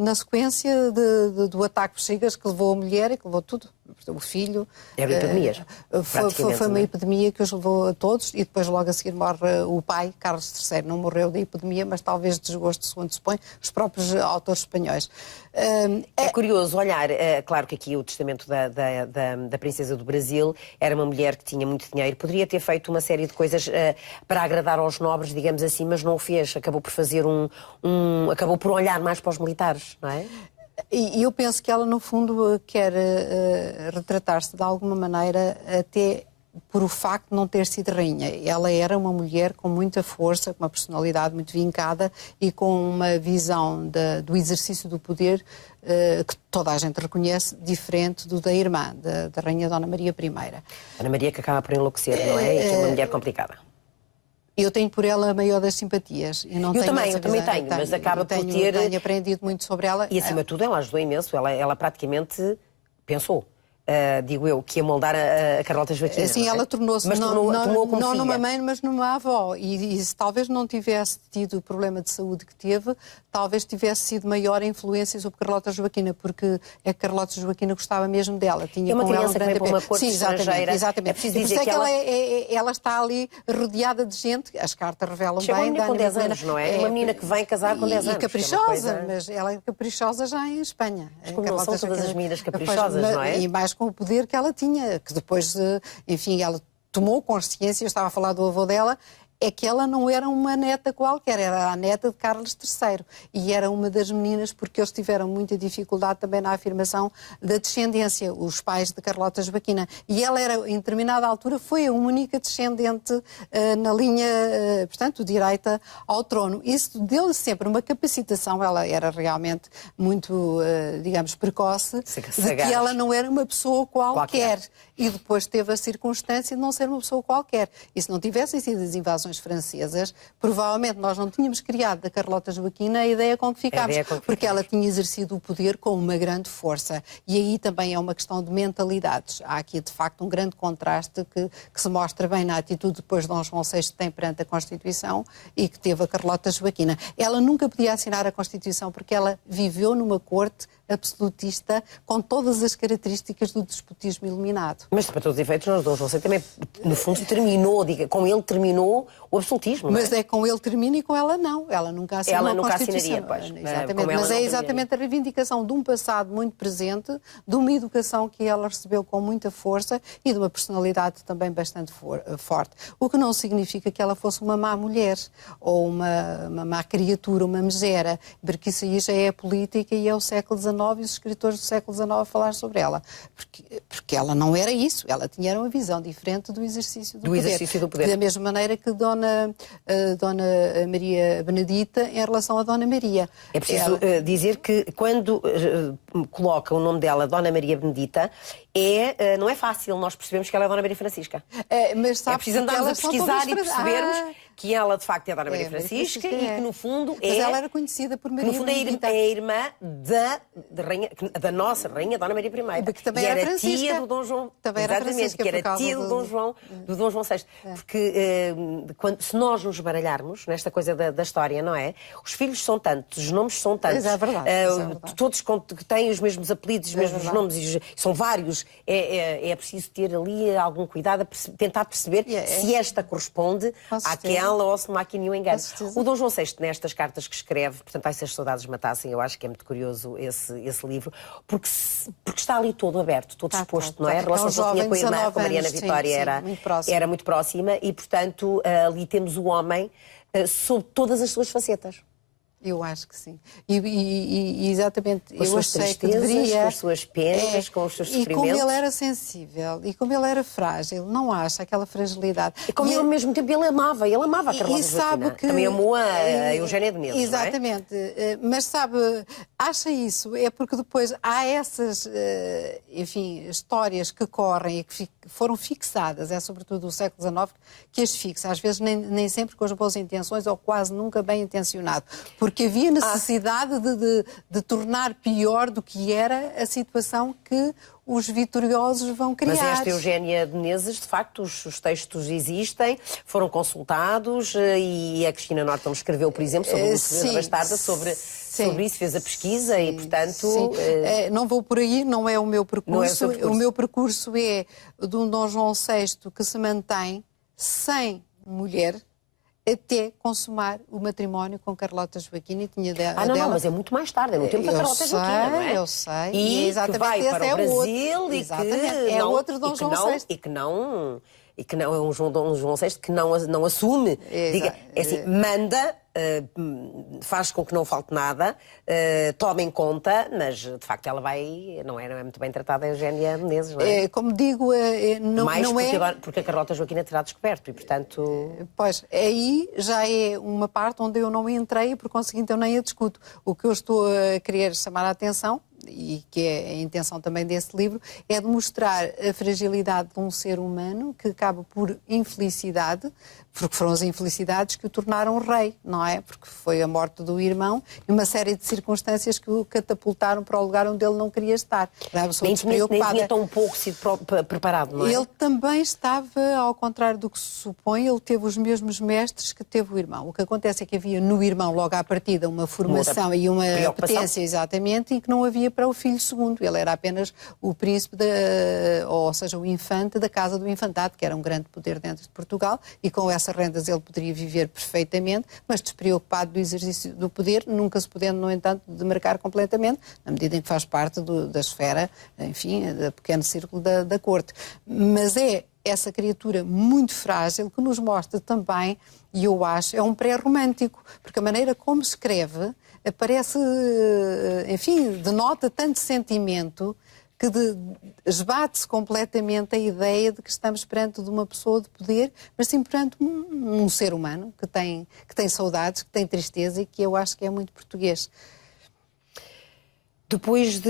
na sequência do ataque de bexigas que levou a mulher e que levou tudo. O filho. Era epidemias. Foi uma epidemia que os levou a todos e depois logo a seguir morre o pai, Carlos III. Não morreu da epidemia, mas talvez de desgosto, segundo se põe, os próprios autores espanhóis. É curioso olhar, claro que aqui o testamento da princesa do Brasil era uma mulher que tinha muito dinheiro, poderia ter feito uma série de coisas para agradar aos nobres, digamos assim, mas não o fez. Acabou por fazer acabou por olhar mais para os militares, não é? E eu penso que ela, no fundo, quer retratar-se de alguma maneira até por o facto de não ter sido rainha. Ela era uma mulher com muita força, com uma personalidade muito vincada e com uma visão do exercício do poder que toda a gente reconhece, diferente do da irmã, da rainha Dona Maria I. Dona Maria que acaba por enlouquecer, não é? E que é uma mulher complicada. Eu tenho por ela a maior das simpatias. Eu também tenho, mas acaba por ter... Tenho aprendido muito sobre ela. E acima de tudo ela ajudou imenso, ela praticamente pensou. Digo eu, que ia moldar a Carlota Joaquina. Sim, ela tornou-se não numa mãe, mas numa avó. E se talvez não tivesse tido o problema de saúde que teve, talvez tivesse sido maior a influência sobre Carlota Joaquina, porque a Carlota Joaquina gostava mesmo dela. Tinha uma com criança ela que vem para uma corte estrangeira. Exatamente. É preciso dizer que ela está ali rodeada de gente, as cartas revelam chegou bem. Chegou com 10 anos, não é? Uma menina que vem casar com 10 anos. E caprichosa, mas ela é caprichosa já em Espanha. Mas como não são todas as meninas caprichosas, não é? E mais com o poder que ela tinha, que depois, enfim, ela tomou consciência, eu estava a falar do avô dela, é que ela não era uma neta qualquer, era a neta de Carlos III. E era uma das meninas, porque eles tiveram muita dificuldade também na afirmação da descendência, os pais de Carlota Joaquina. E ela era, em determinada altura, foi a única descendente na linha, portanto, direita ao trono. Isso deu-lhe sempre uma capacitação, ela era realmente muito, digamos, precoce, de que ela não era uma pessoa qualquer. E depois teve a circunstância de não ser uma pessoa qualquer. E se não tivessem sido as invasões francesas, provavelmente nós não tínhamos criado da Carlota Joaquina a ideia com que ficámos, porque ela tinha exercido o poder com uma grande força. E aí também é uma questão de mentalidades. Há aqui, de facto, um grande contraste que se mostra bem na atitude depois de Dom João VI tem perante a Constituição e que teve a Carlota Joaquina. Ela nunca podia assinar a Constituição porque ela viveu numa corte absolutista com todas as características do despotismo iluminado. Mas, para todos os efeitos, Dom João VI também, no fundo, com ele terminou o absolutismo. Mas é com ele termina e com ela não. Ela nunca assinou a Constituição. Assinaria, pois. Exatamente. Mas é exatamente a reivindicação de um passado muito presente, de uma educação que ela recebeu com muita força e de uma personalidade também bastante forte. O que não significa que ela fosse uma má mulher ou uma má criatura, uma megera, porque isso aí já é a política e é o século XIX e os escritores do século XIX a falar sobre ela. Porque ela não era isso. Ela tinha uma visão diferente do exercício do poder. Da mesma maneira que Dona Maria Benedita em relação a Dona Maria. É preciso dizer que quando coloca o nome dela, Dona Maria Benedita, não é fácil nós percebemos que ela é Dona Maria Francisca. Mas sabe, é preciso andarmos a pesquisar e percebermos que ela de facto é Dona Maria Francisca e que no fundo Mas ela era conhecida por Maria Benedita. É a irmã da nossa rainha Dona Maria I. Que também era tia do Dom João. Também era Francisca, que era tia do Dom João VI. Porque se nós nos baralharmos nesta coisa da história, não é? Os filhos são tantos, os nomes são tantos. É verdade. Todos que têm os mesmos apelidos, os mesmos nomes, são vários. É preciso ter ali algum cuidado a tentar perceber se esta corresponde àquela ou se não há aqui nenhum engano. O Dom João VI, nestas cartas que escreve, portanto, ai se as saudades matassem, eu acho que é muito curioso esse livro, porque está ali todo aberto, todo exposto, não é? A relação que tinha com a irmã, com a Mariana Vitória, era muito próxima e, portanto, ali temos o homem sob todas as suas facetas. Eu acho que sim. E exatamente, com as eu suas achei que tristezas, deveria... com as suas penas, com os seus E como sofrimentos. ele era sensível, e como ele era frágil, não acha aquela fragilidade. E como ele, ao mesmo tempo, ele amava a Carlota sabe Joaquina. que... Também amou a Eugénia de Menezes, Exatamente. não é? Mas sabe, acha isso, é porque depois há essas, enfim, histórias que correm e que foram fixadas, é sobretudo o século XIX, que as fixa, às vezes nem sempre com as boas intenções ou quase nunca bem intencionado, porque havia necessidade de tornar pior do que era a situação que os vitoriosos vão criar. Mas esta Eugénia de Menezes, de facto, os textos existem, foram consultados e a Cristina Norton escreveu, por exemplo, sobre o Segredo da Bastarda, sobre isso, fez a pesquisa e, portanto... Não vou por aí, não é o meu percurso. Não é o seu percurso. O meu percurso é de um Dom João VI que se mantém sem mulher até consumar o matrimónio com Carlota Joaquina e tinha não, mas é muito mais tarde, é no tempo da Carlota Joaquina, não é? Eu sei, e exatamente, que vai para o Brasil outro, e que é não, outro Dom João VI. E que não é um João VI que não assume, diga, é assim, manda, faz com que não falte nada, toma em conta, mas de facto ela vai, não é muito bem tratada a Eugénia Menezes, não é? Como digo, não porque é... agora, porque a Carlota Joaquina terá descoberto e, portanto... Pois, aí já é uma parte onde eu não entrei e, por conseguinte, eu nem a discuto. O que eu estou a querer chamar a atenção, e que é a intenção também desse livro, é de mostrar a fragilidade de um ser humano que acaba por infelicidade, porque foram as infelicidades que o tornaram rei, não é? Porque foi a morte do irmão e uma série de circunstâncias que o catapultaram para o lugar onde ele não queria estar. Nem tinha tão pouco sido preparado, não é? Ele também estava, ao contrário do que se supõe, ele teve os mesmos mestres que teve o irmão. O que acontece é que havia no irmão, logo à partida, uma formação e uma apetência, exatamente, e que não havia para o filho segundo. Ele era apenas o príncipe, ou seja, o infante da Casa do Infantado, que era um grande poder dentro de Portugal, e com essas rendas ele poderia viver perfeitamente, mas despreocupado do exercício do poder, nunca se podendo, no entanto, demarcar completamente, na medida em que faz parte da esfera, enfim, do pequeno círculo da corte. Mas é essa criatura muito frágil que nos mostra também, e eu acho, é um pré-romântico, porque a maneira como escreve parece, enfim, denota tanto sentimento que esbate-se completamente a ideia de que estamos perante de uma pessoa de poder, mas sim perante um ser humano que tem saudades, que tem tristeza e que eu acho que é muito português. Depois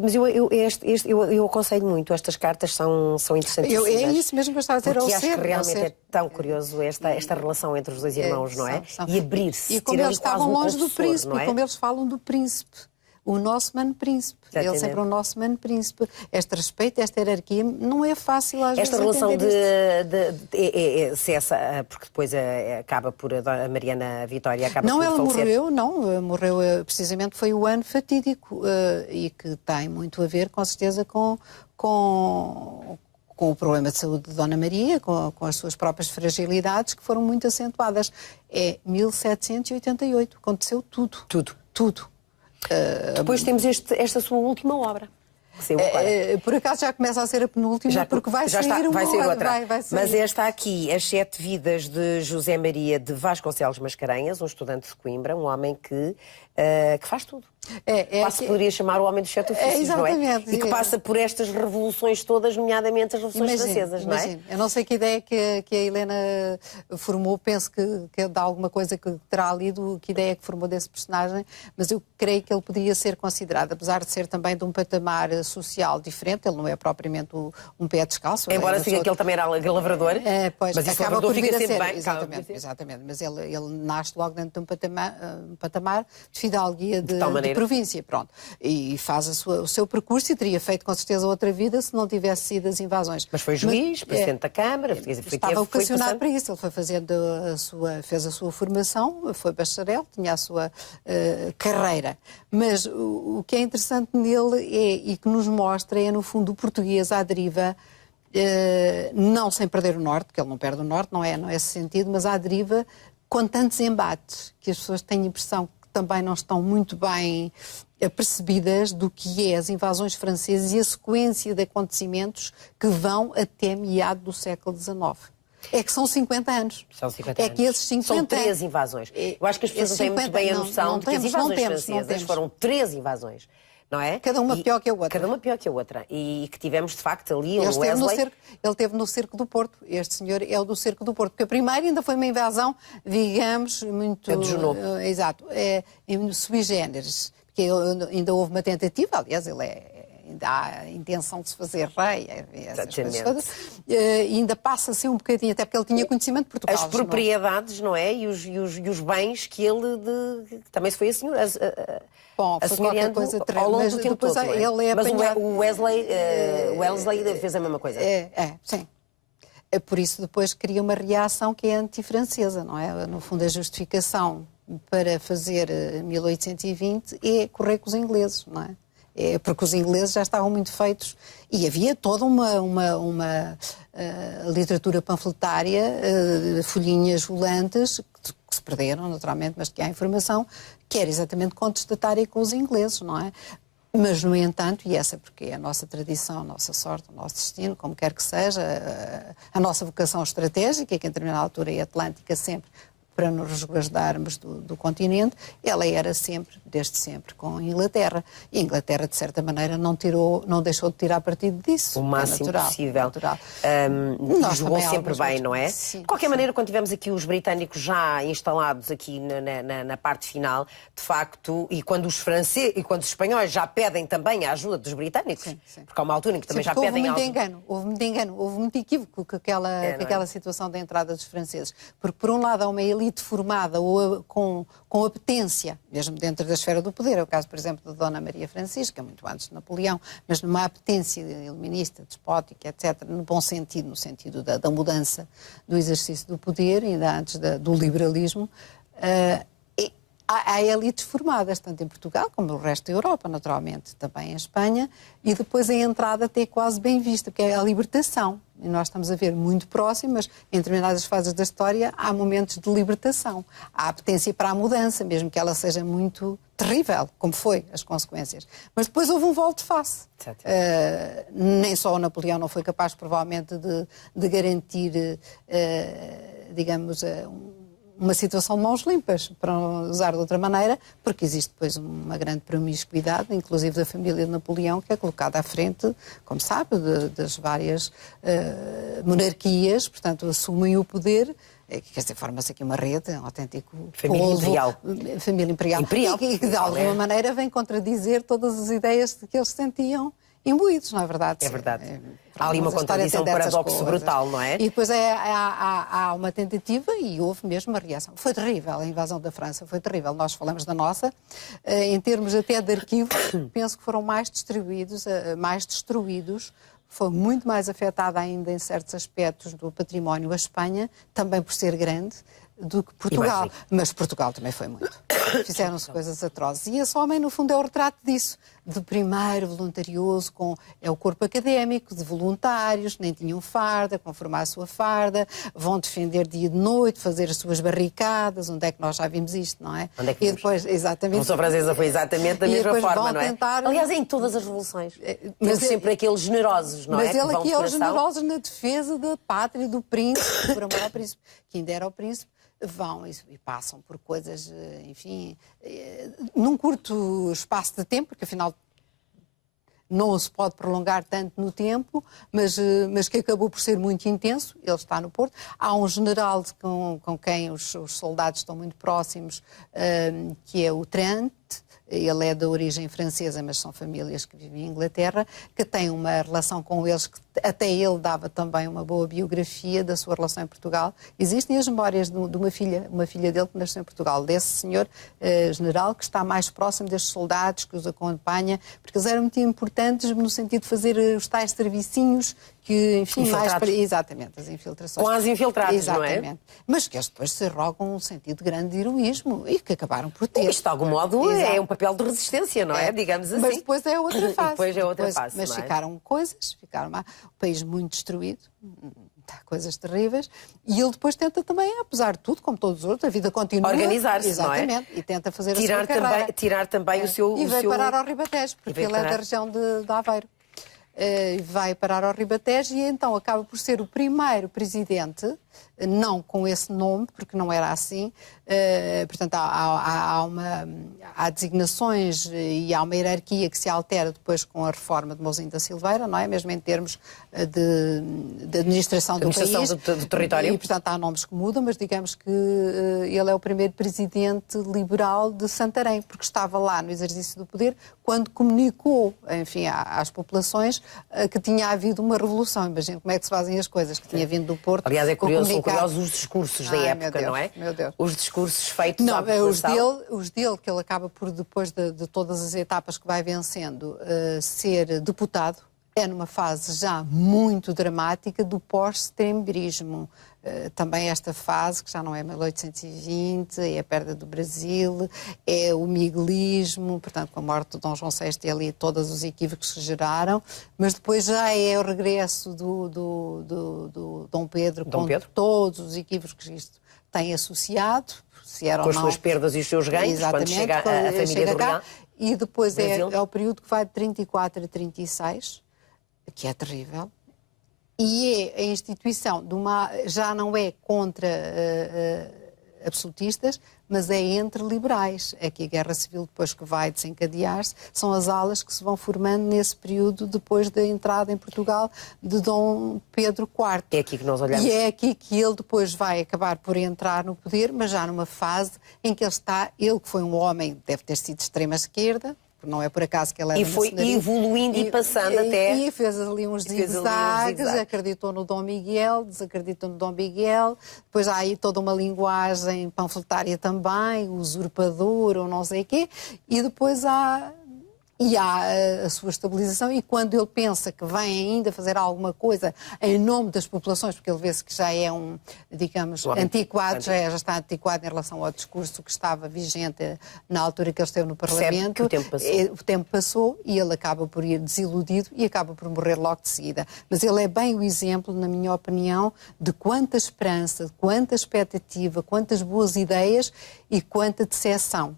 mas eu aconselho muito, estas cartas são interessantíssimas. É isso mesmo que eu estava a dizer. Porque acho que realmente é tão curioso esta relação entre os dois irmãos, não é? E abrir-se. E como eles estavam longe do príncipe, não é? como eles falam do príncipe. O nosso mano príncipe. Ele sempre é o nosso mano príncipe. Este respeito, esta hierarquia, não é fácil às vezes. Esta relação se essa, porque depois acaba por a Mariana Vitória acaba por falecer. Morreu precisamente, foi o ano fatídico e que tem muito a ver, com certeza, com o problema de saúde de Dona Maria, com as suas próprias fragilidades, que foram muito acentuadas. É 1788, aconteceu tudo. Tudo. Depois temos esta sua última obra. Que saiu agora. Por acaso já começa a ser a penúltima, porque vai sair outra. Vai sair. Mas esta aqui, As Sete Vidas de José Maria de Vasconcelos Mascarenhas, um estudante de Coimbra, um homem que faz tudo. Poderia chamar o homem dos sete ofícios, não é? E que passa por estas revoluções todas, nomeadamente as revoluções francesas, não é? Eu não sei que ideia que a Helena formou, penso que dá alguma coisa que terá lido, que ideia que formou desse personagem, mas eu creio que ele poderia ser considerado, apesar de ser também de um patamar social diferente, ele não é propriamente um pé descalço. Embora siga que ele também era lavrador, mas esse lavrador fica sempre bem. Exatamente, mas ele nasce logo dentro de um patamar de fidalguia de província, pronto. E faz o seu percurso e teria feito com certeza outra vida se não tivesse sido as invasões. Mas foi juiz, presidente da Câmara, estava vocacionado para isso. Ele foi fazendo fez a sua formação, foi bacharel, tinha a sua carreira. Mas o que é interessante nele e que nos mostra é, no fundo, o português à deriva, não sem perder o norte, porque ele não perde o norte, não é esse sentido, mas à deriva com tantos embates que as pessoas têm a impressão também não estão muito bem apercebidas do que é as invasões francesas e a sequência de acontecimentos que vão até meado do século XIX. É que são 50 anos. São 50 anos. É que esses 50... São 3 invasões. Eu acho que as pessoas não têm muito bem a noção de que as invasões francesas foram 3 invasões. Não é? Cada uma pior que a outra. Cada uma pior que a outra. E que tivemos, de facto, ali ele o Wesley... Ele esteve no Cerco do Porto. Este senhor é o do Cerco do Porto. Porque a primeira ainda foi uma invasão, digamos, muito... Adjunou. Exato. Em sui generis. Porque ainda houve uma tentativa, aliás, ele ainda há a intenção de se fazer rei, essas coisas todas, ainda passa assim um bocadinho, até porque ele tinha conhecimento de Portugal. As propriedades, não é? E os bens que ele... Também se foi a senhora... Bom, foi qualquer coisa terrível. Ao longo do tempo todo, ele é mas apanhado... o Wesley fez a mesma coisa. Sim. Por isso depois cria uma reação que é antifrancesa, não é? No fundo, a justificação para fazer 1820 é correr com os ingleses, não é? Porque os ingleses já estavam muito feitos e havia toda uma literatura panfletária, folhinhas volantes, que se perderam naturalmente, mas que há informação, que era exatamente contestatária com os ingleses, não é? Mas, no entanto, e essa porque é a nossa tradição, a nossa sorte, o nosso destino, como quer que seja, a nossa vocação estratégica, que em determinada altura é atlântica sempre, para nos resguardarmos do continente, ela era sempre, desde sempre, com a Inglaterra. E a Inglaterra, de certa maneira, não deixou de tirar partido disso. O máximo possível. Jogou sempre bem, não é? Sim, de qualquer maneira, quando tivemos aqui os britânicos já instalados aqui na parte final, de facto, e quando os franceses e quando os espanhóis já pedem também a ajuda dos britânicos, porque há uma altura em que também já pedem houve muito engano, houve muito equívoco com aquela situação da entrada dos franceses. Porque, por um lado, há uma elite formada ou com apetência, mesmo dentro da esfera do poder. É o caso, por exemplo, de Dona Maria Francisca, muito antes de Napoleão, mas numa apetência iluminista, despótica, etc., no bom sentido, no sentido da mudança do exercício do poder, ainda antes do liberalismo. Há elites formadas, tanto em Portugal como no resto da Europa, naturalmente, também em Espanha, e depois a entrada até quase bem vista, porque é a libertação. E nós estamos a ver muito próximas, em determinadas fases da história, há momentos de libertação. Há apetência para a mudança, mesmo que ela seja muito terrível, como foi as consequências. Mas depois houve um volte-face. Nem só o Napoleão não foi capaz, provavelmente, de garantir, digamos, uma situação de mãos limpas, para usar de outra maneira, porque existe depois uma grande promiscuidade, inclusive da família de Napoleão, que é colocada à frente, como sabe, das várias monarquias, portanto, assumem o poder. Quer dizer, forma-se aqui uma rede, um autêntico família imperial. Família imperial. E que, de alguma maneira, vem contradizer todas as ideias de que eles sentiam imbuídos, não é verdade? É verdade. Há ali uma contradição, um paradoxo brutal, não é? E depois há uma tentativa e houve mesmo uma reação. Foi terrível, a invasão da França foi terrível. Nós falamos da nossa. Em termos até de arquivos, penso que foram mais destruídos. Foi muito mais afetada ainda em certos aspectos do património a Espanha, também por ser grande, do que Portugal. Mas Portugal também foi muito. Fizeram-se coisas atrozes. E esse homem, no fundo, é o retrato disso. De primeiro voluntarioso, é o corpo académico, de voluntários, que nem tinham farda, conformar a sua farda, vão defender dia e de noite, fazer as suas barricadas. Onde é que nós já vimos isto, não é? Onde é que e depois, exatamente. A Revolução Francesa foi exatamente da mesma forma, não é? Aliás, em todas as revoluções. Mas sempre aqueles generosos, não é? Mas ele aqui é os generosos na defesa da pátria, do príncipe, por amor ao príncipe, que ainda era o príncipe. Vão e passam por coisas, enfim, num curto espaço de tempo, porque afinal não se pode prolongar tanto no tempo, mas que acabou por ser muito intenso. Ele está no Porto. Há um general com quem os soldados estão muito próximos, que é o Trent. Ele é de origem francesa, mas são famílias que vivem em Inglaterra, que têm uma relação com eles, que até ele dava também uma boa biografia da sua relação em Portugal. Existem as memórias de uma filha dele que nasceu em Portugal, desse senhor general, que está mais próximo destes soldados, que os acompanha, porque eles eram muito importantes no sentido de fazer os tais servicinhos que, enfim, mais para... Exatamente, as infiltrações. Com as infiltradas, exatamente, não é? Mas que eles depois se arrogam um sentido de grande heroísmo e que acabaram por ter. Isto, de algum modo, é um papel de resistência, não é? Digamos assim. Mas depois é outra fase. Depois é outra fase, mas ficaram coisas, o país muito destruído, coisas terríveis, e ele depois tenta também, apesar de tudo, como todos os outros, a vida continua. Organizar-se, não é? Exatamente, e tenta fazer a sua carreira. Tirar também o seu... E vai parar ao Ribatejo, porque ele é da região de Aveiro. vai parar ao Ribatejo e então acaba por ser o primeiro presidente, não com esse nome, porque não era assim, portanto há designações e há uma hierarquia que se altera depois com a reforma de Mouzinho da Silveira, não é? Mesmo em termos de administração do país. Do território. E, portanto, há nomes que mudam, mas digamos que ele é o primeiro presidente liberal de Santarém, porque estava lá no exercício do poder quando comunicou, enfim, às populações que tinha havido uma revolução. Imagina como é que se fazem as coisas, que tinha vindo do Porto. Aliás, é curioso, são curiosos os discursos da época, não é? Meu Deus. Os discursos feitos à população. Os dele, que ele acaba por, depois de todas as etapas que vai vencendo, ser deputado, é numa fase já muito dramática do pós-setembrismo. Também esta fase, que já não é 1820, é a perda do Brasil, é o miguelismo, portanto, com a morte de Dom João VI e ali todos os equívocos que se geraram, mas depois já é o regresso do Dom Pedro, todos os equívocos que isto tem associado, se era com ou as não, suas perdas e os seus ganhos, quando chega a família do Real. E depois é o período que vai de 34 a 36, que é terrível. E é a instituição já não é contra absolutistas, mas é entre liberais. É que a Guerra Civil, depois que vai desencadear-se, são as alas que se vão formando nesse período depois da entrada em Portugal de Dom Pedro IV. É aqui que nós olhamos. E é aqui que ele depois vai acabar por entrar no poder, mas já numa fase em que ele que foi um homem, deve ter sido de extrema esquerda, não é por acaso que ele era e foi evoluindo e passando até... E fez ali uns zigue-zagues, acreditou no Dom Miguel, desacreditou no Dom Miguel, depois há aí toda uma linguagem panfletária também, usurpador ou não sei o quê, e depois há a sua estabilização, e quando ele pensa que vem ainda fazer alguma coisa em nome das populações, porque ele vê-se que já é digamos, antiquado, já está antiquado em relação ao discurso que estava vigente na altura que ele esteve no Parlamento. O tempo passou e ele acaba por ir desiludido e acaba por morrer logo de seguida. Mas ele é bem o exemplo, na minha opinião, de quanta esperança, de quanta expectativa, quantas boas ideias e quanta decepção.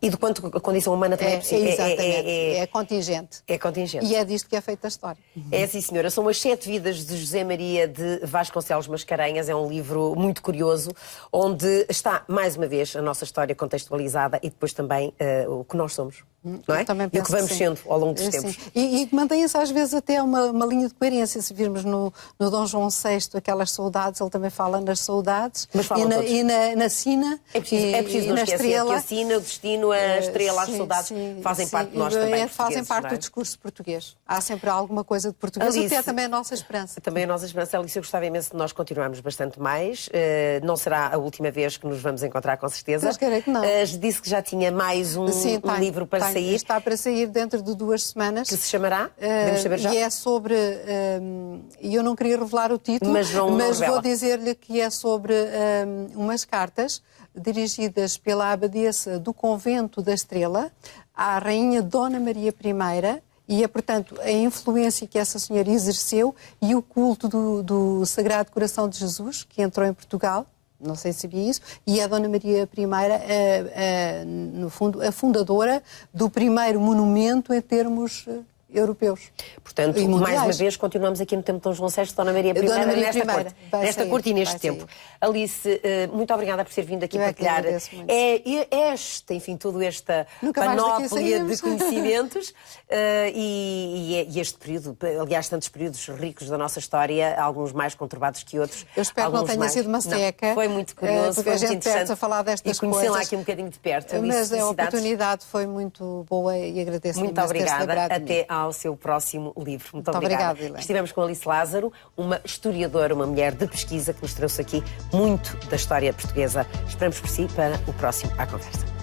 E de quanto a condição humana também é possível. Exatamente, é contingente. É contingente. E é disto que é feita a história. É assim, senhora. São as 7 vidas de José Maria de Vasconcelos Mascarenhas. É um livro muito curioso, onde está, mais uma vez, a nossa história contextualizada e depois também o que nós somos. Não é? E o que vamos sendo ao longo dos tempos. E mantém-se às vezes até uma linha de coerência. Se virmos no Dom João VI aquelas saudades, ele também fala nas saudades. Mas e na sina. É preciso não esquecer que a sina, o destino, a estrela, as saudades fazem parte de nós também. Fazem parte do discurso português. Há sempre alguma coisa de português, até é também a nossa esperança. Também a nossa esperança. Alice, eu gostava imenso de nós continuarmos bastante mais. Não será a última vez que nos vamos encontrar, com certeza. Mas creio que não. Disse que já tinha mais um livro para sair. Está para sair dentro de 2 semanas. Que se chamará? Podemos saber já? E é sobre... E eu não queria revelar o título, mas vou dizer-lhe que é sobre umas cartas dirigidas pela abadesa do Convento da Estrela à Rainha Dona Maria I, e é, portanto, a influência que essa senhora exerceu e o culto do Sagrado Coração de Jesus, que entrou em Portugal. Não sei se sabia isso, e a Dona Maria I, no fundo, a fundadora do primeiro monumento em termos europeus. Portanto, mais uma vez, continuamos aqui no tempo de Dom João VI, Dona Maria I, nesta corte e neste tempo. Alice, muito obrigada por ter vindo aqui partilhar enfim, toda esta panóplia de conhecimentos e este período, aliás, tantos períodos ricos da nossa história, alguns mais conturbados que outros. Eu espero que não tenha sido uma seca. Foi muito curioso, porque foi a gente muito interessante a falar destas e conhecê-la aqui um bocadinho de perto. Alice, mas a oportunidade foi muito boa e agradeço-lhe muito obrigada. Até ao seu próximo livro. Muito obrigada, Helena. Estivemos com Alice Lázaro, uma historiadora, uma mulher de pesquisa que nos trouxe aqui muito da história portuguesa. Esperamos por si para o próximo À Conversa.